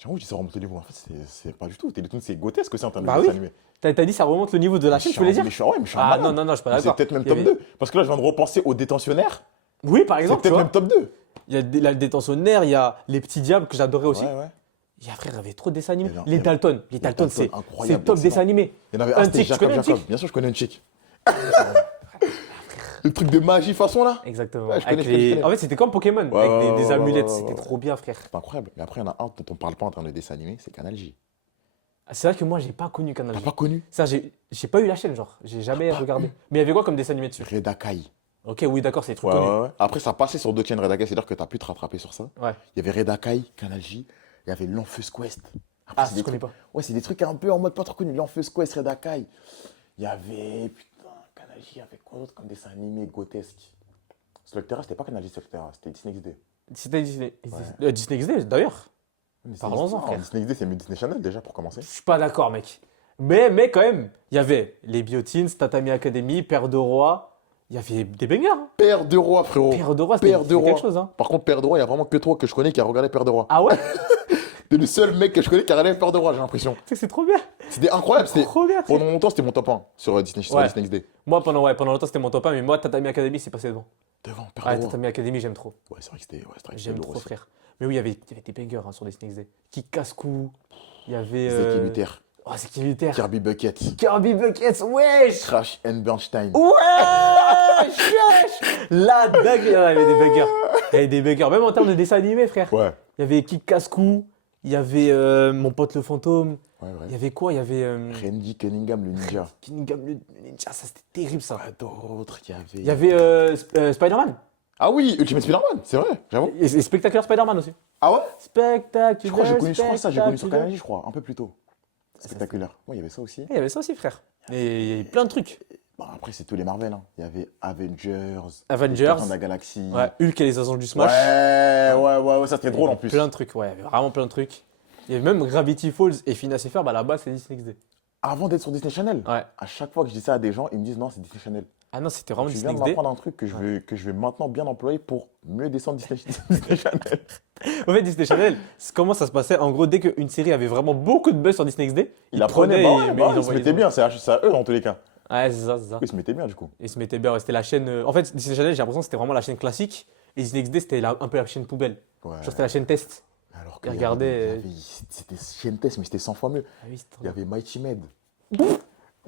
J'avoue, je dis ça remonte le niveau. En fait, c'est pas du tout. Télétoon, c'est grotesque aussi en termes Bah de oui. dessin animé. T'as dit ça remonte le niveau de la chaîne, tu voulais dire? Mais je suis un Ah malade. non, je suis pas Mais c'est d'accord. peut-être même Il y top avait- 2. Parce que là, je viens de repenser aux détentionnaires. Oui, par C'est exemple, tu peut-être vois, même top 2. il y a le détentionnaire, il y a les petits diables que j'adorais aussi. Ouais, ouais. Il y a frère, il y avait trop de dessins animés. Il y en a- Les Dalton, Dalton, c'est incroyable, top excellent. dessin animé. Il y en avait Un un, c'était tic, tu Jacob connais un Jacob. tic Bien sûr, je connais un chick. Le truc de magie façon là. Exactement. Ouais, je Avec connais, je connais. En fait, c'était comme Pokémon, Ouais, avec ouais, des ouais, amulettes. ouais, C'était ouais. trop bien, frère. C'est incroyable. Mais après, il y en a un dont on parle pas en termes de dessin animé, c'est Canal J. Ah, c'est vrai que moi, j'ai pas connu Canal T'as J. pas connu Ça, j'ai pas eu la chaîne, genre. J'ai jamais regardé. Mais il y avait quoi comme dessin animé dessus? Reda Kai. Ok, oui, d'accord, c'est des trucs Ouais, connus. ouais, ouais. Après, ça passait sur d'autres chaînes Reda Kai, c'est-à-dire que t'as pu te rattraper sur ça. Ouais. Il y avait Reda Kai, Canal J, il y avait l'Enfeuse Quest. Après, Ah, c'est je des connais trucs- pas. Ouais, c'est des trucs un peu en mode pas trop connus. L'Enfeuse Quest, Reda Kai. Il y avait. Putain, Canal J, il y avait quoi d'autre comme dessin animé grotesque Slugterra, c'était pas Canal J Slugterra, c'était Disney XD. C'était Disney. Ouais. Disney XD, d'ailleurs. Mais c'est Parlons-en, Disney- frère. Disney XD, c'est mieux Disney Channel déjà pour commencer. Je suis pas d'accord, mec. Mais quand même, il y avait les Biotins, Tatami Academy, Père de Roi. Il y avait des bangers, hein. Père de roi, frérot. Père de Roi, Père c'était de roi. quelque chose, hein. Par contre, Père de roi, il y a vraiment que toi que je connais qui a regardé Père de roi. Ah ouais? T'es le seul mec que je connais qui a regardé Père de roi, j'ai l'impression. Tu sais que c'est trop bien. C'était incroyable. C'était... Trop bien, frère. Pendant longtemps, c'était mon top 1 sur Disney, sur Ouais. Disney XD. Moi, pendant longtemps, c'était mon top 1, mais moi, Tatami Academy, c'est passé devant. Devant Père Ah, de roi. Tatami Academy, j'aime trop. Ouais, c'est vrai que c'était J'aime lourd trop, aussi. frère. Mais oui, il y avait des bangers hein, sur Disney XD. Qui casse-cou. Il y avait. Zeki Luther, Oh, c'est qui Luther. Kirby Bucket, Kirby Buckets, wesh! Crash and Bernstein. Wesh! Wesh! La dingue, il y avait des bangers. Il y avait des bangers, même en termes de dessin animé, frère. Ouais. Il y avait Kik Casse-Cou. Il y avait Mon pote le fantôme. Ouais, ouais. Il y avait quoi? Il y avait. Randy Cunningham, le ninja. Kingdom le Ninja, ça c'était terrible ça. Quoi d'autre qu'il y avait Il y avait Spider-Man. Ah oui, Ultimate Spider-Man, c'est vrai, j'avoue. Et Spectacular Spider-Man aussi. Ah ouais? Spectaculaire. Je crois que j'ai connu, je crois ça, j'ai connu sur spectaculaire. Canal, je crois, un peu plus tôt. Spectaculaire. Ouais, il y avait ça aussi. Il y avait ça aussi, frère. Et il y avait plein de trucs. Bon, après, c'est tous les Marvel. Hein. Il y avait Avengers, Avengers. Gardiens de la Galaxie. Ouais, Hulk et les agents du Smash. Ouais, ça c'était Il y drôle avait en plus. Plein de trucs, ouais, il y avait vraiment plein de trucs. Il y avait même Gravity Falls et Phineas et Ferb, à la base, c'est Disney XD. Avant d'être sur Disney Channel, Ouais. à chaque fois que je dis ça à des gens, ils me disent non, c'est Disney Channel. Ah non, c'était vraiment Tu Disney viens de XD. m'apprendre un truc que je vais maintenant bien employer pour mieux descendre Disney Channel. En fait, Disney Channel, comment ça se passait? En gros, dès qu'une série avait vraiment beaucoup de buzz sur Disney XD, Il la prenait, ils se mettaient envoyaient. bien, c'est à eux dans tous les cas. Ouais, c'est ça, c'est ça. Ils se mettaient bien du coup. Ils se mettaient bien, ouais, c'était la chaîne. En fait, Disney Channel, j'ai l'impression que c'était vraiment la chaîne classique. Et Disney XD, c'était un peu la chaîne poubelle. Ouais. Genre, c'était la chaîne test. Alors Et regardez, c'était chaîne test, mais c'était 100 fois mieux. Ah oui, c'était trop Il y bien. avait Mighty Med.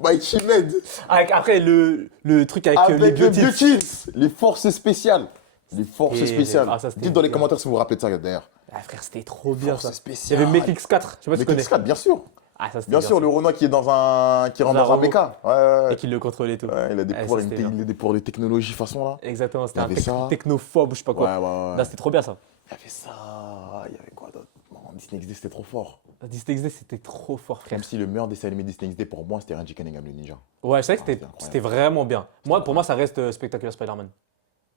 Mighty Med Après, le truc avec, les avec les biotiques. biotiques, les forces spéciales. Les forces Et- spéciales. ah, ça, c'était Dites dans les bien. commentaires si vous vous rappelez de ça d'ailleurs. Ah, frère, c'était trop bien Forces ça. Il y spéciales. avait Matrix 4, je sais pas si Mais tu connais. X4, bien sûr. Ah, ça, c'était Bien sûr, le Renoir qui est dans un. Qui rentre Dans un dans un robot. méca. Ouais. Et qui le contrôlait et tout. Ouais, il a des Ouais, pouvoirs, ça, c'était bien. il a des pouvoirs de technologie façon là. Exactement, c'était Il y un avait ça. technophobe ou je sais pas quoi. Ouais. Là, c'était trop bien ça. Il y avait ça. Il y avait quoi d'autre? Non, Disney XD c'était trop fort. Disney XD, c'était trop fort, frère. Même si le meilleur dessin animé Disney XD pour moi c'était Randy Cunningham le ninja. Ouais, je savais que c'était c'était incroyable. c'était vraiment bien. Moi, pour moi, ça reste Spectacular Spider-Man.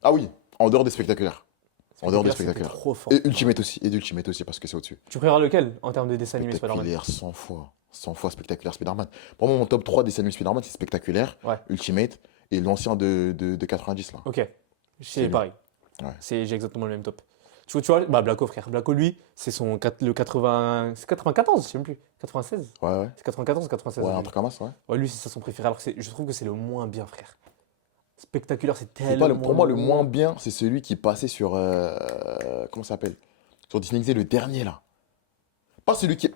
Ah oui, en dehors des spectaculaires. En dehors des C'était spectaculaires. trop fort. Et Ultimate aussi. Et d'Ultimate aussi parce que c'est au-dessus. Tu préfères lequel en termes de dessin animé Spider-Man? Spectaculaire 100 fois. 100 fois spectaculaire Spider-Man. Pour moi, mon top 3 dessins animés Spider-Man, c'est spectaculaire, Ouais. Ultimate et l'ancien de 90 là. Ok, C'est c'est lui. pareil. Ouais. J'ai exactement le même top. Tu vois, bah Blacko, frère. Blacko, lui, c'est le 80. C'est 94, je sais même plus. 96? Ouais. C'est 94 ou 96? Ouais, un lui. truc comme ça, ouais. Ouais, lui, c'est ça son préféré. Alors que je trouve que c'est le moins bien, frère. Spectaculaire, c'est C'est tellement. pas pour moi, le moins bien, c'est celui qui passait sur. Comment ça s'appelle? Sur Disney XD, le dernier là. Pas celui qui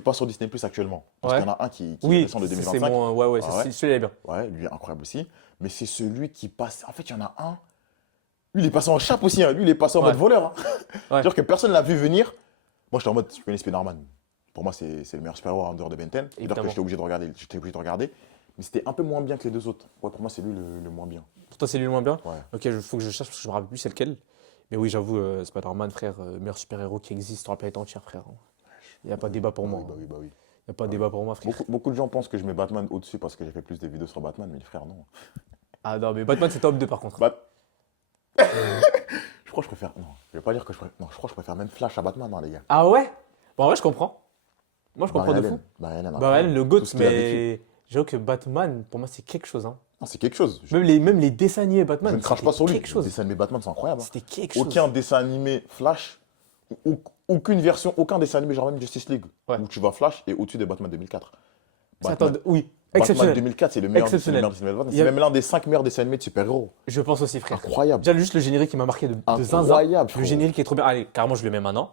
passe sur Disney Plus actuellement. Parce Ouais. qu'il y en a un qui est Oui, récent de c'est 2025. mon. Ouais, Ah ouais. celui-là est bien. Ouais, lui est incroyable aussi. Mais c'est celui qui passe. En fait, il y en a un. Lui, il est passé en chape aussi. Hein. Lui, il est passé en Ouais. mode voleur. Hein. Ouais. C'est-à-dire que personne ne l'a vu venir. Moi, j'étais en mode, je connais Spider-Man. Pour moi, c'est le meilleur super-héros en dehors de Ben 10. C'est-à-dire que Évidemment. j'étais obligé de regarder. Mais c'était un peu moins bien que les deux autres. Ouais, pour moi, c'est lui le moins bien. Pour toi, c'est lui le moins bien? Ouais. Ok, il faut que je cherche parce que je me rappelle plus c'est lequel. Mais oui, j'avoue, Spider-Man, frère, meilleur super-héros qui existe sur la planète entière, frère. Il n'y a pas de débat pour moi. Bah oui. Il n'y a pas de débat pour moi, frère. Beaucoup de gens pensent que je mets Batman au-dessus parce que j'ai fait plus de vidéos sur Batman, mais frère, non. Ah non, mais Batman, c'est top 2 par contre. Je crois que je préfère. Non, je vais pas dire que je préfère. Non, je crois que je préfère même Flash à Batman, hein, les gars. Ah ouais? Bon, en vrai, je comprends. Moi, je comprends de fou. Barry Allen, Bah, elle, le GOAT, tout ce qu'il a vécu. mais j'avoue que Batman, pour moi, c'est quelque chose. Hein. Non, c'est quelque chose. Même les dessins animés Batman, Je ne crache c'était pas sur lui. quelque Les chose. dessins animés Batman, c'est incroyable. Hein. C'était quelque chose. Aucun dessin animé Flash, aucun dessin animé, genre même Justice League, Ouais. où tu vois Flash est au-dessus de Batman 2004. Attends, oui, Batman exceptionnel. 2004, c'est le meilleur dessin Exceptionnel. animé de Batman. Il y a- C'est même l'un des 5 meilleurs dessins animés de super-héros. Je pense aussi, frère. Incroyable. Déjà, juste le générique qui m'a marqué de zinzin. Incroyable, Le frérot. générique est trop bien. Allez, carrément, je le mets maintenant.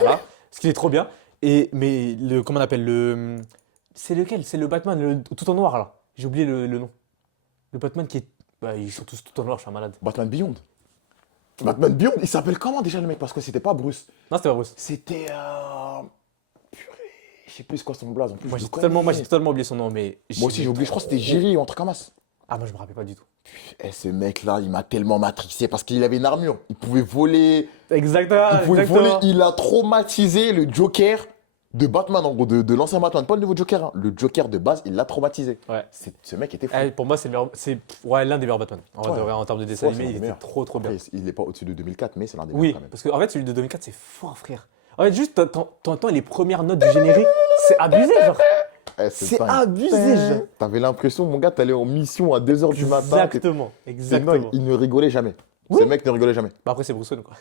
Voilà. Ce qui est trop bien. Mais comment on appelle c'est lequel? C'est le Batman, tout en noir, là. J'ai oublié le nom. Le Batman qui est. Bah, ils sont tous tout en noir, je suis un malade. Batman Beyond. Batman Beyond, il s'appelle comment déjà le mec? Parce que c'était pas Bruce. Non, c'était pas Bruce. C'était. Purée, je sais plus c'est quoi son blaze. En plus, Moi, je j'ai le totalement, connais. oublié son nom, mais. Moi aussi, j'ai oublié. Je crois que c'était Jerry ou un truc comme ça. Ah, moi, je me rappelle pas du tout. Et ce mec-là, il m'a tellement matrixé parce qu'il avait une armure. Il pouvait voler. Exactement. Il pouvait voler. Il a traumatisé le Joker de Batman, en gros, de l'ancien Batman. Pas le nouveau Joker, hein. Le Joker de base, il l'a traumatisé. Ouais. Ce mec était fou. Pour moi, c'est l'un des meilleurs Batman. En termes de dessin Ouais, animé, c'est il le était meilleur. trop bien. Après, il n'est pas au-dessus de 2004, mais c'est l'un des Oui, meilleurs quand même. parce qu'en fait, celui de 2004, c'est fort, frère. En fait, juste, t'entends les premières notes du générique, c'est abusé, genre. C'est dingue. abusé, genre. T'avais l'impression, mon gars, t'allais en mission à 2h du matin. Exactement, C'est exactement. dingue, il ne rigolait jamais. Oui. Ce mec ne rigolait jamais. Bah après, c'est Bruce Wayne, quoi.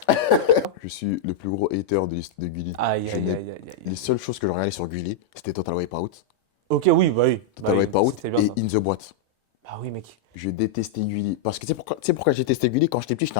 Je suis le plus gros hater de Gulli. Aïe, Je aïe, n'ai- aïe, aïe, aïe. Les seules choses que je regardais sur Gulli, c'était Total Wipeout. Ok, oui, bah oui. Total Bah oui, Wipeout c'était bien, et ça. In the Boîte. Bah oui, mec. Je détestais Gulli. Parce que tu sais pourquoi j'ai testé Gulli? Quand j'étais petit,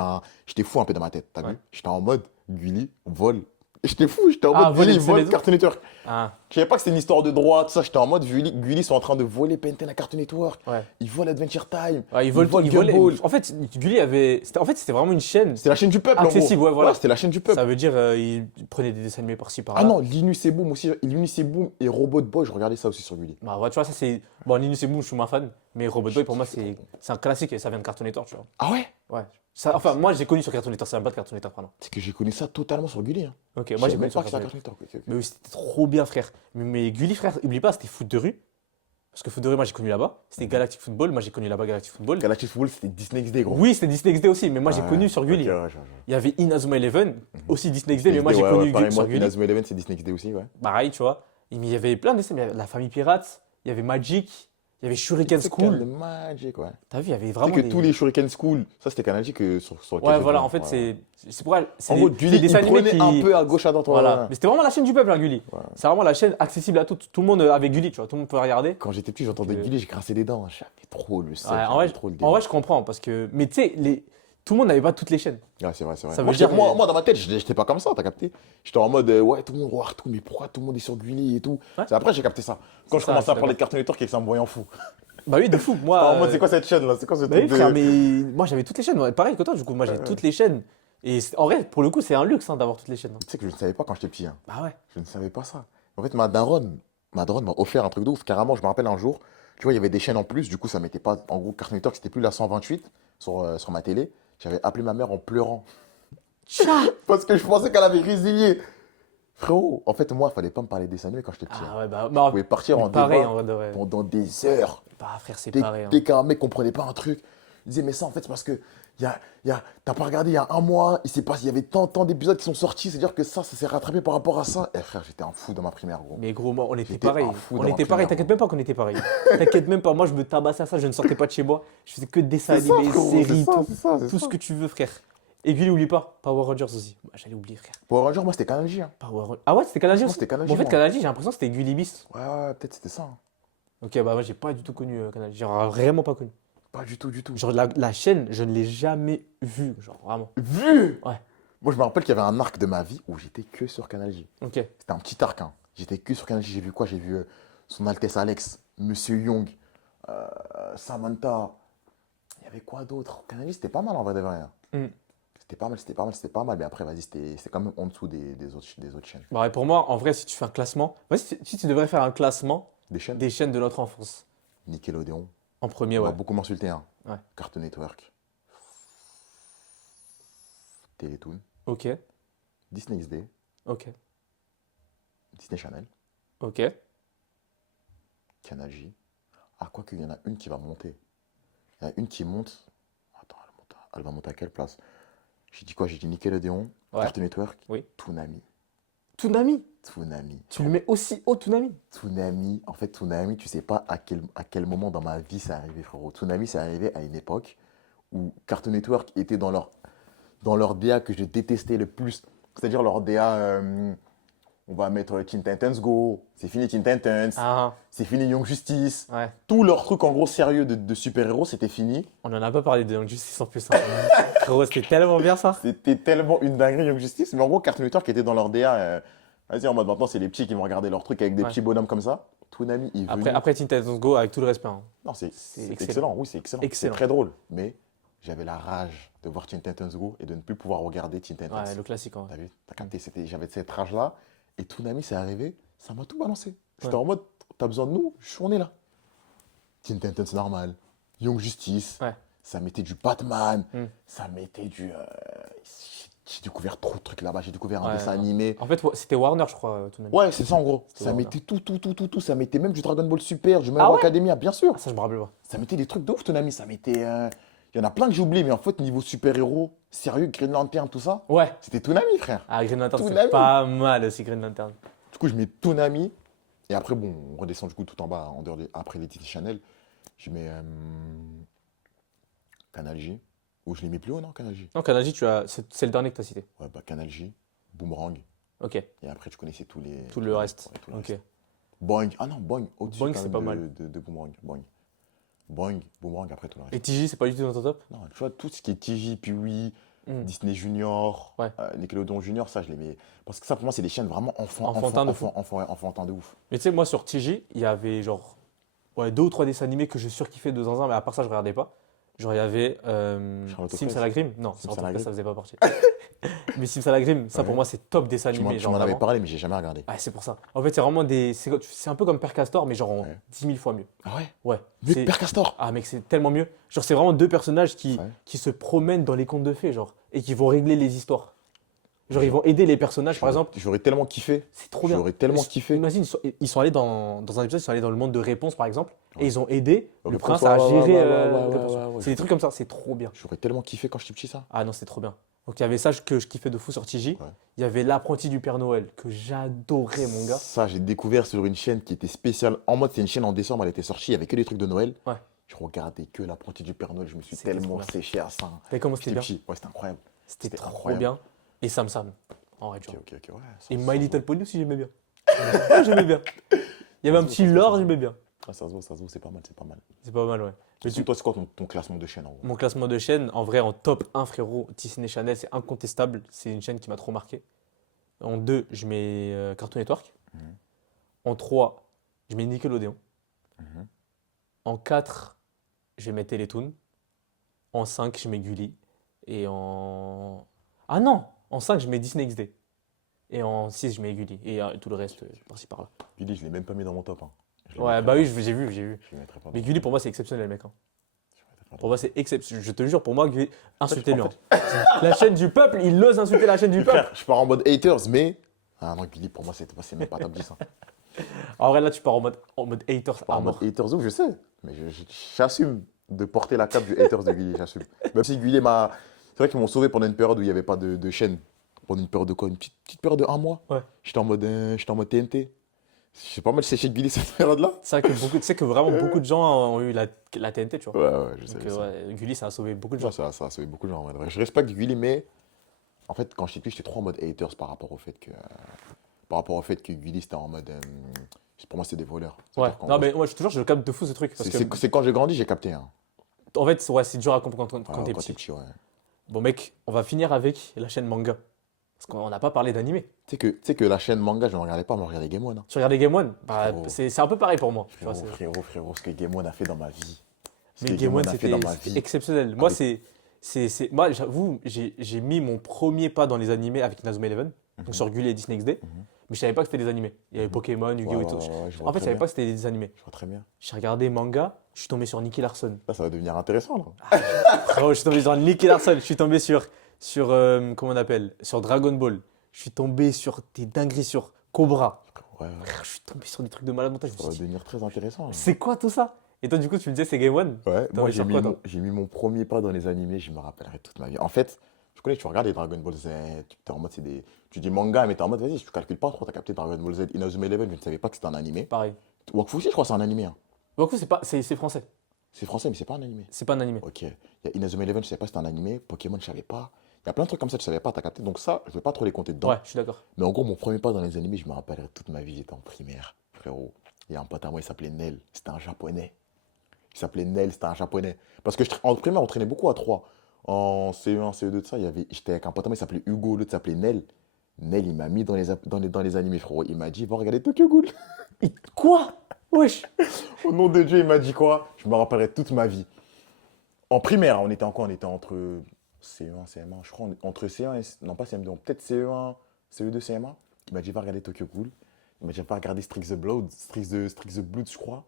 j'étais fou un peu dans ma tête. T'as Ouais. vu? J'étais en mode Gulli, vol, Et j'étais fou, j'étais en Ah, mode voler Gulli, le il vole Network. Cartoon Network. Ah, Je savais pas que c'était une histoire de droit, tout ça. J'étais en mode Gulli sont en train de voler Penten à Cartoon Network. ouais. Ils volent Adventure Time. Ouais, ils Ils volent tout. volent Ils volent. Gumball. En fait, Gulli avait. En fait, c'était vraiment une chaîne C'était la chaîne du peuple, en gros. accessible, ouais, voilà. Ouais, c'était la chaîne du peuple. Ça veut dire, ils prenaient des dessins animés par-ci, Ah par-là. non, Linus et Boom aussi. Linus et Boom et Robot Boy, je regardais ça aussi sur Gulli. Bah, ouais, tu vois, ça c'est. Bon, Linus et Boom, je suis moins fan. Mais Robot Boy, pour moi, c'est un classique et ça vient de Cartoon Network, tu vois. Ah ouais? Ouais. Ça, enfin, moi, j'ai connu sur Cartoon Network, ça vient pas de Cartoon Network, pardon. C'est que j'ai connu ça totalement sur Gulli. Hein. Ok, Je moi, j'ai savais connu même sur pas que c'était Cartoon à Network. Cartoon Network. Ok, ok. Mais oui, c'était trop bien, frère. Mais Gulli, frère, oublie pas, c'était foot de rue. Parce que foot de rue, moi, j'ai connu là-bas. C'était Galactic Football, moi, j'ai connu là-bas Galactic Football. Galactic Football, c'était Disney XD, gros. Oui, c'était Disney XD aussi, mais moi, j'ai Ouais, connu sur Gulli. ok, ouais, Il y avait Inazuma Eleven, aussi Disney XD, mais moi, j'ai ouais, connu ouais, pareil, sur moi, Gulli. Inazuma Eleven, c'est Disney XD aussi, ouais. Pareil, tu vois. Il y avait plein de dessins, mais la famille Pirate, il y avait Magic, il y avait Shuriken C'est School. Magic, ouais. T'as vu, il y avait Tu sais vraiment que des... tous les Shuriken School, ça c'était Kanji que sur lequel Ouais, j'ai voilà, vu, en fait, ouais. c'est pour elle. C'est En des, gros, c'est Gulli, des il dessins animés prenait qui... un peu à gauche, à droite. Ouais, Voilà. ouais. Mais c'était vraiment la chaîne du peuple, hein, Gulli. Ouais. C'est vraiment la chaîne accessible à tout. Tout le monde avait Gulli, tu vois. Tout le monde pouvait regarder. Quand j'étais petit, j'entendais Donc, Gulli, j'ai grincé des dents. J'avais trop le seum, Ouais, j'avais trop le en délire. vrai, je comprends, parce que... Mais tu sais, tout le monde n'avait pas toutes les chaînes. Ouais, c'est vrai, c'est vrai. Ça Moi, veut dire- moi, dans ma tête, j'étais pas comme ça, t'as capté? J'étais en mode, ouais, tout le monde regarde tout, mais pourquoi tout le monde est sur Gulli et tout? Ouais. C'est après, j'ai capté ça. Quand C'est je ça, commençais je à suis parler de Cartoon Network et que ça me voyait en fou. Bah oui, de fou. Moi, En mode, c'est quoi cette chaîne là? C'est quoi ce bah oui, truc de. frère, mais moi, j'avais toutes les chaînes. Ouais, pareil que toi, du coup, moi, j'ai toutes les chaînes. Et en vrai, pour le coup, c'est un luxe hein, d'avoir toutes les chaînes. Hein. Tu sais que je ne savais pas quand j'étais petit. Hein. Bah ouais. Je ne savais pas ça. En fait, ma daronne m'a offert un truc de ouf. Carrément, je me rappelle un jour, tu vois, il y avait des chaînes en plus. Du coup, ça m'était pas. En gros, Cartoon Network, c'était plus la 128 sur ma télé. J'avais appelé ma mère en pleurant. Parce que je pensais qu'elle avait résilié. Frérot, en fait, moi, il fallait pas me parler des dessins animés quand j'étais petit. Ah ouais, bah, Je pouvais partir en pareil, débat en vrai de vrai. pendant des heures. Bah frère, c'est Dès, pareil. Hein. dès qu'un mec comprenait pas un truc, il disait, mais ça, en fait, c'est parce que t'as pas regardé il y a un mois, il y avait tant d'épisodes qui sont sortis, c'est-à-dire que ça s'est rattrapé par rapport à ça. Et frère, j'étais un fou dans ma primaire, gros. Mais gros, moi, on était J'étais pareil. un fou On dans ma était pareil. primaire, T'inquiète moi. même pas qu'on était pareil. T'inquiète même pas. Moi, je me tabassais à ça. Je ne sortais pas de chez moi. Je faisais que des dessins C'est ça, animés, frérot, séries, tout, c'est tout ça. ce que tu veux, frère. Et puis, n'oublie pas, Power Rangers aussi. Bah, j'allais oublier, frère. Pour un jour, moi, c'était Kanji. Hein. Ah ouais, c'était Kanalji Moi, aussi. c'était Kanalji, Bon, en fait, moi. Kanalji, j'ai l'impression que c'était Gulli Bis. Ouais, ouais, peut-être c'était ça. Hein. Ok, bah moi, j'ai pas du tout connu Kanalji. Genre, vraiment pas connu. Pas du tout, du tout. Genre, la chaîne, je ne l'ai jamais vue. Genre, vraiment. Vu. Ouais. Moi, je me rappelle qu'il y avait un arc de ma vie où j'étais que sur Kanji. Ok. C'était un petit arc. Hein. J'étais que sur Kanji. J'ai vu quoi? J'ai vu Son Altesse Alex, Monsieur Young, Samantha. Il y avait quoi d'autre? Kanji, c'était pas mal en vrai de vrai. Hein. Hmm. C'était pas mal. Mais après, vas-y, c'était quand même en dessous des autres chaînes. Bah, et pour moi, en vrai, si tu fais un classement, si tu devrais faire un classement Des chaînes? des chaînes de notre enfance. Nickelodeon. En premier, On ouais. va beaucoup m'insulter. Hein. Ouais. Cartoon Network. Télétoon. Ok. Disney XD. Ok. Disney Channel. Ok. Canal J. Ah, quoique, il y en a une qui va monter. Il y en a une qui monte. Attends, elle va monter à quelle place? J'ai dit quoi? J'ai dit Nickelodeon, Ouais. Cartoon Network, Oui. Toonami. Toonami. Toonami. Tu le mets aussi haut, Toonami. Toonami. En fait, Toonami, tu sais pas à quel moment dans ma vie c'est arrivé, frérot. Toonami, c'est arrivé à une époque où Cartoon Network était dans leur DA que je détestais le plus. C'est-à-dire leur DA, on va mettre Teen Titans Go, c'est fini Teen Titans, Ah, c'est fini Young Justice. ouais. Tout leur truc en gros sérieux de super-héros, c'était fini. On en a pas parlé de Young Justice en plus. Hein. Frérot, c'était tellement bien ça. C'était tellement une dinguerie Young Justice. Mais en gros, Cartoon Network était dans leur DA. Vas-y, en mode maintenant, c'est les petits qui vont regarder leur truc avec des Ouais. petits bonhommes comme ça. Toonami est venu. Après Teen Titans Go, avec tout le respect. Hein. Non, c'est excellent. excellent. Oui, c'est excellent. C'est Excellent. très drôle. Mais j'avais la rage de voir Teen Titans Go et de ne plus pouvoir regarder Teen Titans. Ouais, le classique. En vrai. T'as vu? T'as capté? J'avais cette rage-là. Et Toonami, c'est arrivé. Ça m'a tout balancé. J'étais en mode, t'as besoin de nous? On est là. Teen Titans normal. Young Justice. Ouais. Ça mettait du Batman. Hmm. Ça mettait du. J'ai découvert trop de trucs là-bas. J'ai découvert un Ouais, dessin ouais. animé. En fait, c'était Warner, je crois, Toonami. Ouais, c'est ça en gros. C'était Ça Warner. mettait tout. Ça mettait même du Dragon Ball Super, du My Ah Hero ouais Academia, bien sûr. Ah, ça, je me rappelle pas. Ça mettait des trucs de ouf, Toonami. Ça mettait. Il y en a plein que j'ai oublié, mais en fait, niveau super-héros, sérieux, Green Lantern, tout ça, Ouais. c'était Toonami, frère. Ah, Green Lantern, c'est Toonami. pas mal aussi, Green Lantern. Du coup, je mets Toonami. Et après, bon, on redescend du coup tout en bas, en dehors après les Disney Channel. Je mets Canal J. Ou je les mets plus haut, non, Canal J? Non, Kanalji, c'est le dernier que tu as cité. Ouais, bah Canal J, Boomerang. Ok. Et après, tu connaissais tout le reste. Ouais, tout le Ok. reste. Boing. Ah non, Boing, au-dessus Boing, quand c'est même pas mal. de Boomerang. Boing. Boing, Boomerang, après tout le reste. Et TJ, c'est pas du tout dans ton top? Non, tu vois, tout ce qui est TJ, Pee-wee, Disney Junior, Ouais. Nickelodeon Junior, ça je les mets. Parce que ça pour moi c'est des chaînes vraiment Enfantin de fou. enfantins de ouf. Mais tu sais, moi sur TJ, il y avait genre 2 ou 3 dessins animés que je surkiffais de zinzin, mais à part ça, je regardais pas. Genre, il y avait Charlotte aux Sims fraises. à la Grim. Non, Sims Charlotte à la aux fraises, Grim. ça faisait pas partie. Mais Sims à la Grim, ça pour Ouais. moi, c'est top dessin Tu m'en animé. tu Genre, m'en avais vraiment. parlé mais j'ai jamais regardé. Ah, c'est pour ça. En fait, c'est vraiment des. C'est un peu comme Père Castor, mais genre en Ouais. 10 000 fois mieux. Ah ouais? Ouais. Mieux que c'est- Père Castor. Ah, mec, c'est tellement mieux. Genre, c'est vraiment 2 personnages Ouais. qui se promènent dans les contes de fées, genre, et qui vont régler les histoires. Genre, ils vont aider les personnages, par exemple. J'aurais tellement kiffé. C'est trop bien. J'aurais tellement kiffé. Imagine, ils sont allés dans un épisode, ils sont allés dans le monde de réponse, par exemple, et ils ont aidé Le le prince, prince à ouais, gérer ouais, les ouais, pensions. ouais. C'est des trucs comme ça, c'est trop bien. J'aurais tellement kiffé quand j'étais petit ça. Ah non, c'est trop bien. Donc il y avait ça que je kiffais de fou sur TJ. Ouais. Il y avait l'apprenti du Père Noël que j'adorais, mon gars. Ça, j'ai découvert sur une chaîne qui était spéciale. En mode, c'est une chaîne en décembre, elle était sortie, il y avait que des trucs de Noël. Ouais. Je regardais que l'apprenti du Père Noël, je me suis C'était trop tellement bien. séché à ça. T'as vu comment c'était J'étais bien? petit. Ouais, c'était incroyable. C'était trop incroyable. bien. Et Sam Sam, en vrai, tu Ok, vois. ok, ouais. Et ça My se Little vaut. Pony aussi, j'aimais bien. Ouais, j'aimais bien. Il y avait un Ça se petit vaut, lore, ça se j'aimais vaut. bien. Ouais, ça se vaut, c'est pas mal, c'est pas mal. C'est pas mal, ouais. Mais Toi, c'est quoi ton classement de chaîne en gros? mon classement de chaîne, en vrai, en top 1, frérot, Disney Channel, c'est incontestable. C'est une chaîne qui m'a trop marqué. En 2, je mets Cartoon Network. Mhm. En 3, je mets Nickelodeon. Mhm. En 4, je vais mettre Télétoon. En 5, je mets Gulli. Et en. Ah non! En 5, je mets Disney XD. Et en 6, je mets Gulli. Et tout le reste, par-ci par-là. Billy, je l'ai même pas mis dans mon top. Hein. Je le Ouais, mettrai bah pas. oui, j'ai vu, j'ai vu. Je le mettrai pas Mais dans- Gulli, pour moi, c'est exceptionnel, mec. Hein. je le mettrai pas Pour moi, c'est exceptionnel. Je te jure, pour moi, Gulli. Insultez-le. en hein. La chaîne du peuple, il ose insulter la chaîne du dans- peuple. Frère, je pars en mode haters, mais. Ah non, Billy, pour moi, c'est même pas top 10. Hein. En vrai, là, tu pars en mode haters Je pars à en mort. mode haters, ouf, je sais. Mais j'assume de porter la cape du haters de Gulli, j'assume. Même si Gulli m'a. C'est vrai qu'ils m'ont sauvé pendant une période où il n'y avait pas de chaîne. Pendant une période de quoi? Une petite période de 1 mois. Ouais. J'étais en mode TNT. J'ai pas mal séché Gulli cette période-là. C'est vrai que tu sais que vraiment beaucoup de gens ont eu la TNT, tu vois. Ouais, je sais. Donc, je sais. ouais, Gulli, ça a sauvé beaucoup de gens. Ça a sauvé beaucoup de gens. En vrai. Je respecte Gulli, mais en fait, quand j'étais petit, j'étais trop en mode haters par rapport au fait que Gulli, c'était en mode. Pour moi, c'était des voleurs. Ouais, C'est-à-dire qu'en non, gros, mais moi, je te jure, je capte de fou ce truc. Parce que, c'est quand j'ai grandi, j'ai capté. Hein. en fait, ouais, c'est dur à comprendre quand Ouais, t'es quand petit. t'es petit, ouais. Bon, mec, on va finir avec la chaîne manga. Parce qu'on n'a pas parlé d'animé. Tu sais que la chaîne manga, je ne regardais pas, mais je regardais Game One. Hein. Tu regardais Game One? Bah, Frérot. c'est un peu pareil pour moi. Tu vois, Frérot, ce que Game One a fait dans ma vie. Ce mais que Game One, a fait c'était dans ma c'était vie. exceptionnel. Moi, Avec- moi, j'avoue, j'ai mis mon premier pas dans les animés avec Inazuma Eleven, donc sur Gulli et Disney XD. Mais je savais pas que c'était des animés. Il y avait Pokémon, Yu-Gi-Oh! Et tout. Je vois En fait, je très savais bien. pas que c'était des animés. Je vois très bien. J'ai regardé manga, je suis tombé sur Nicky Larson. Là, ça va devenir intéressant. Là. Frérot, je suis tombé sur Nicky Larson, je suis tombé sur comment on appelle? Sur Dragon Ball. Je suis tombé sur des dingueries sur Cobra. Ouais, Frère, je suis tombé sur des trucs de malade mental. Je me ça va suis dit, devenir très intéressant. Là. c'est quoi tout ça? Et toi, du coup, tu me disais, c'est Game One? Ouais, T'as moi envie de faire quoi, toi j'ai mis mon premier pas dans les animés, je me rappellerai toute ma vie. En fait, je connais, tu regardes les Dragon Ball Z, tu es en mode, tu dis manga, mais t'es en mode, vas-y, tu calcules pas trop, t'as capté Dragon Ball Z, Inazuma Eleven, je ne savais pas que c'était un animé. Pareil. Wakfu aussi, je crois que c'est un animé. Hein. Beaucoup, c'est français. C'est français, mais c'est pas un animé. C'est pas un animé. Ok. Il y a Inazuma Eleven, je savais pas que c'était un animé. Pokémon, je savais pas. Il y a plein de trucs comme ça, tu savais pas, t'as capté. Donc ça, je vais pas trop les compter dedans. Ouais, je suis d'accord. Mais en gros, mon premier pas dans les animés, je me rappellerai toute ma vie, j'étais en primaire, frérot. Il y a un pote à moi, il s'appelait Nel. C'était un japonais. Il s'appelait Nel, c'était un japonais. Parce que en primaire, on traînait beaucoup à 3. En CE1, CE2 de ça, j'étais avec un pote à moi, il s'appelait Hugo, l'autre s'appelait Nel. Nel, il m'a mis dans les animés, frérot. Il m'a dit, va regarder Tokyo Ghoul. Quoi? Wesh! Au nom de Dieu, il m'a dit quoi? Je me rappellerai toute ma vie. En primaire, on était en quoi? On était entre CE1, CM1, je crois, entre CE1 et... Non, pas CM2, peut-être CE1, CE2, CM1. Il m'a dit, va regarder Tokyo Ghoul. Il m'a dit, va regarder Strix the Blood, Strix the Blood, je crois.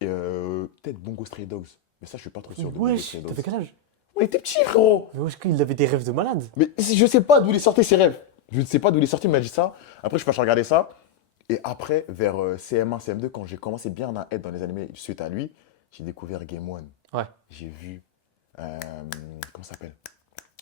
Et peut-être Bongo Stray Dogs. Mais ça, je suis pas trop sûr de Bongo Wesh! Stray T'avais Dogs. quel âge? On était petits, frérot. Mais wesh, il avait des rêves de malade. Mais je sais pas d'où il sortait ses rêves. Je ne sais pas d'où il est sorti, il m'a dit ça. Après, je suis pas regarder ça. Et après, vers CM1, CM2, quand j'ai commencé bien à être dans les animés suite à lui, j'ai découvert Game One. Ouais. J'ai vu. Comment ça s'appelle?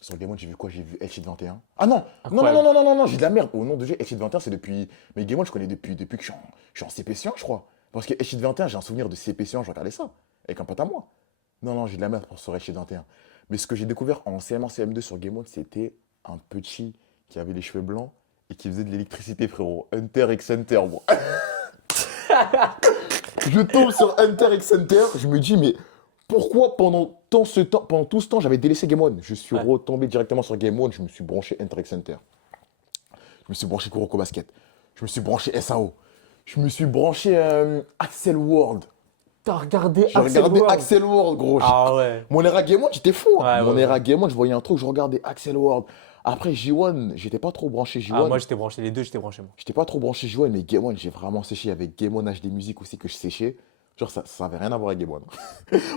Sur Game One, j'ai vu quoi? J'ai vu Elchid 21. Ah non! Non, Incroyable. non, j'ai de la merde. Au nom de Dieu, Elchid 21, c'est depuis. Mais Game One, je connais depuis que je suis en CP1, je crois. Parce que Elchid 21, j'ai un souvenir de CP1, je regardais ça. Avec un pote à moi. Non, j'ai de la merde pour sur Elchid 21. Mais ce que j'ai découvert en CM1, CM2 sur Game One, c'était un petit qui avait les cheveux blancs et qui faisait de l'électricité, frérot. Hunter x Hunter, moi. Je tombe sur Hunter x Hunter, je me dis, mais Pourquoi pendant tout ce temps, j'avais délaissé Game One? Je suis Ouais. retombé directement sur Game One, je me suis branché Enter Center. Je me suis branché Kuroko Basket. Je me suis branché SAO. Je me suis branché Axel World. T'as regardé J'ai Axel regardé World. Axel World, gros. Ah ouais. Mon era Game One, j'étais fou. Hein. Ouais, Mon ouais, era ouais. Game One, je voyais un truc, je regardais Axel World. Après J1, j'étais pas trop branché J1. Ah, moi, j'étais branché. Les deux, j'étais branché, moi. J'étais pas trop branché J1, mais Game One, j'ai vraiment séché. Avec Game One HD Music aussi que je séchais. Genre, ça avait rien à voir avec Game One.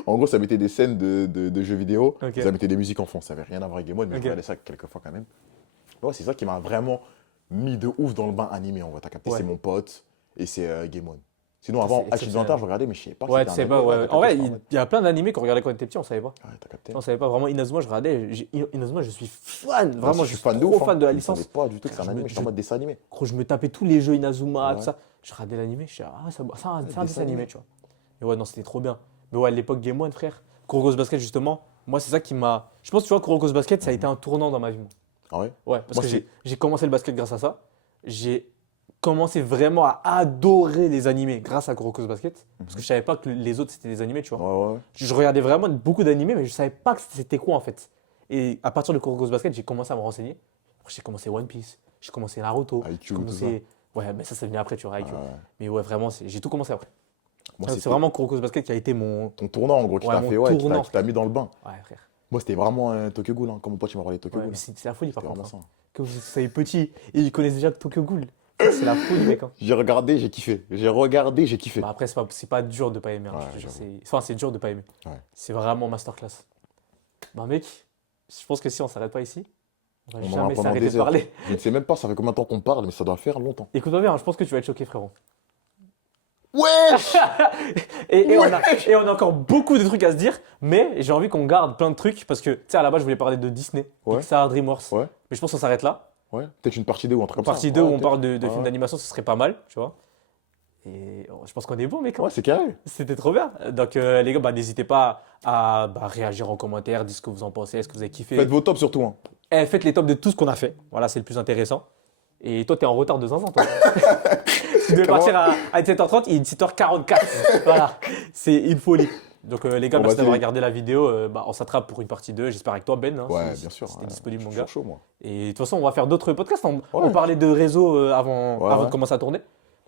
En gros, ça mettait des scènes de jeux vidéo, Ok. ça mettait des musiques en fond. Ça avait rien à voir avec Game One, mais Ok. je regardais ça quelques fois quand même. Ouais, c'est ça qui m'a vraiment mis de ouf dans le bain animé, on va t'as capté. Ouais. C'est mon pote et c'est Game One. Sinon, Ça, avant, c'est H exceptionnel. je regardais, mais je savais pas. Ouais, c'était tu un sais pas, anime. ouais. t'as En capté, vrai, c'est pas il mal. y a plein d'animés qu'on regardait quand on était petit, on savait pas. Ouais, t'as capté. On savait pas vraiment. Inazuma, je regardais. Inazuma, je suis fan. Moi Vraiment, aussi, je suis fan de trop ouf. fan de la Je licence. savais pas du tout que c'est un Je anime, me- j'étais en je- mode dessin animé. Gros, je me tapais tous les jeux Inazuma, Ouais. tout ça. Je regardais l'animé, je suis ah, c'est un dessin dessin animé, animé. tu vois. Et ouais, non, c'était trop bien. Mais ouais, à l'époque Game One, frère. Kurogos Basket, justement, moi, c'est ça qui m'a. Je pense, tu vois, Kurogos Basket, ça a été un tournant dans ma vie. Moi. Ah ouais? Ouais, parce Moi, que c'est- j'ai commencé le basket grâce à ça. J'ai commencé vraiment à adorer les animés grâce à Kurogos Basket. Parce que je savais pas que les autres, c'était des animés, tu vois. Ouais, ouais. Je regardais vraiment beaucoup d'animés, mais je savais pas que c'était quoi en fait. Et à partir de Kurogos Basket, j'ai commencé à me renseigner. Après, j'ai commencé One Piece, j'ai commencé Naruto, Haikyuu, j'ai tout commencé. Ouais, mais ça venu après, tu vois, Haikyuu. Ouais. Mais ouais, vraiment, j'ai tout commencé après. Moi, C'est c'était vraiment Kurogos Basket qui a été mon. ton tournant, en gros, qui Ouais, t'a mon fait, ouais, tournant, qui t'a mis dans le bain. Ouais, frère. Moi, c'était vraiment Tokyo Ghoul, hein. Comme mon pote, il m'a parlé de Tokyo Ouais, Ghoul. mais c'est la folie par C'était contre. vraiment ça. Que vous soyez petit et ils connaissent déjà Tokyo Ghoul. C'est la folie, mec. Hein. J'ai regardé, j'ai kiffé. J'ai regardé, j'ai kiffé. Bah après, c'est pas dur de pas aimer. Hein, Ouais, je te jure, j'avoue. enfin, c'est dur de pas aimer. Ouais. C'est vraiment masterclass. Bah, mec, je pense que si on s'arrête pas ici, on va On en aura jamais pendant s'arrêter des de heures. parler. Je ne sais même pas, ça fait combien de temps qu'on parle, mais ça doit faire longtemps. Écoute-moi bien, hein, je pense que tu vas être choqué, frérot. Wesh! Et on a encore beaucoup de trucs à se dire, mais j'ai envie qu'on garde plein de trucs parce que, tu sais, à la base, je voulais parler de Disney, Ouais. Pixar, DreamWorks. Ouais. Mais je pense qu'on s'arrête là. Ouais, peut-être une partie 2 ou un truc comme ça. Partie 2 Ouais, où on peut-être. parle de Ouais, films ouais. d'animation, ce serait pas mal, tu vois. Et je pense qu'on est bon, mec. Hein. Ouais, c'est carré. C'était trop bien. Donc, les gars, bah, n'hésitez pas à réagir en commentaire, dites ce que vous en pensez, est-ce que vous avez kiffé. Faites vos tops surtout. Hein. Faites les tops de tout ce qu'on a fait. Voilà, c'est le plus intéressant. Et toi, t'es en retard de zinzin, toi. Tu devais Comment partir à 17h30, il est 17h44. Voilà, c'est une folie. Donc, les gars, Bon, merci vas-y. d'avoir regardé la vidéo. On s'attrape pour une partie 2. J'espère avec toi, Ben. Hein, Ouais, si- bien sûr. si t'es ouais. disponible, Je mon suis gars. chaud, moi. Et de toute façon, on va faire d'autres podcasts. On Ouais. parlait de réseaux avant Ouais. de commencer à tourner.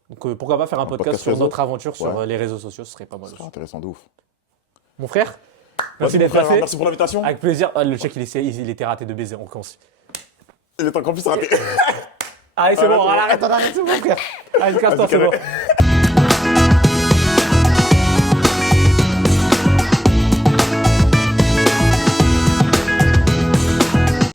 Donc, pourquoi pas faire un podcast podcast sur réseau. notre aventure sur Ouais. les réseaux sociaux. Ce serait pas mal Ce aussi. serait intéressant de ouf. Mon frère, Vas-y, merci mon d'être frère, passé. merci pour l'invitation. Avec plaisir. Ah, le check, il était raté de baiser. On commence. Il est temps qu'on puisse rater. Allez, c'est Ah, bon. c'est bon. Arrête, c'est bon, frère. Allez, casse-toi, Vas-y, c'est bon. carré.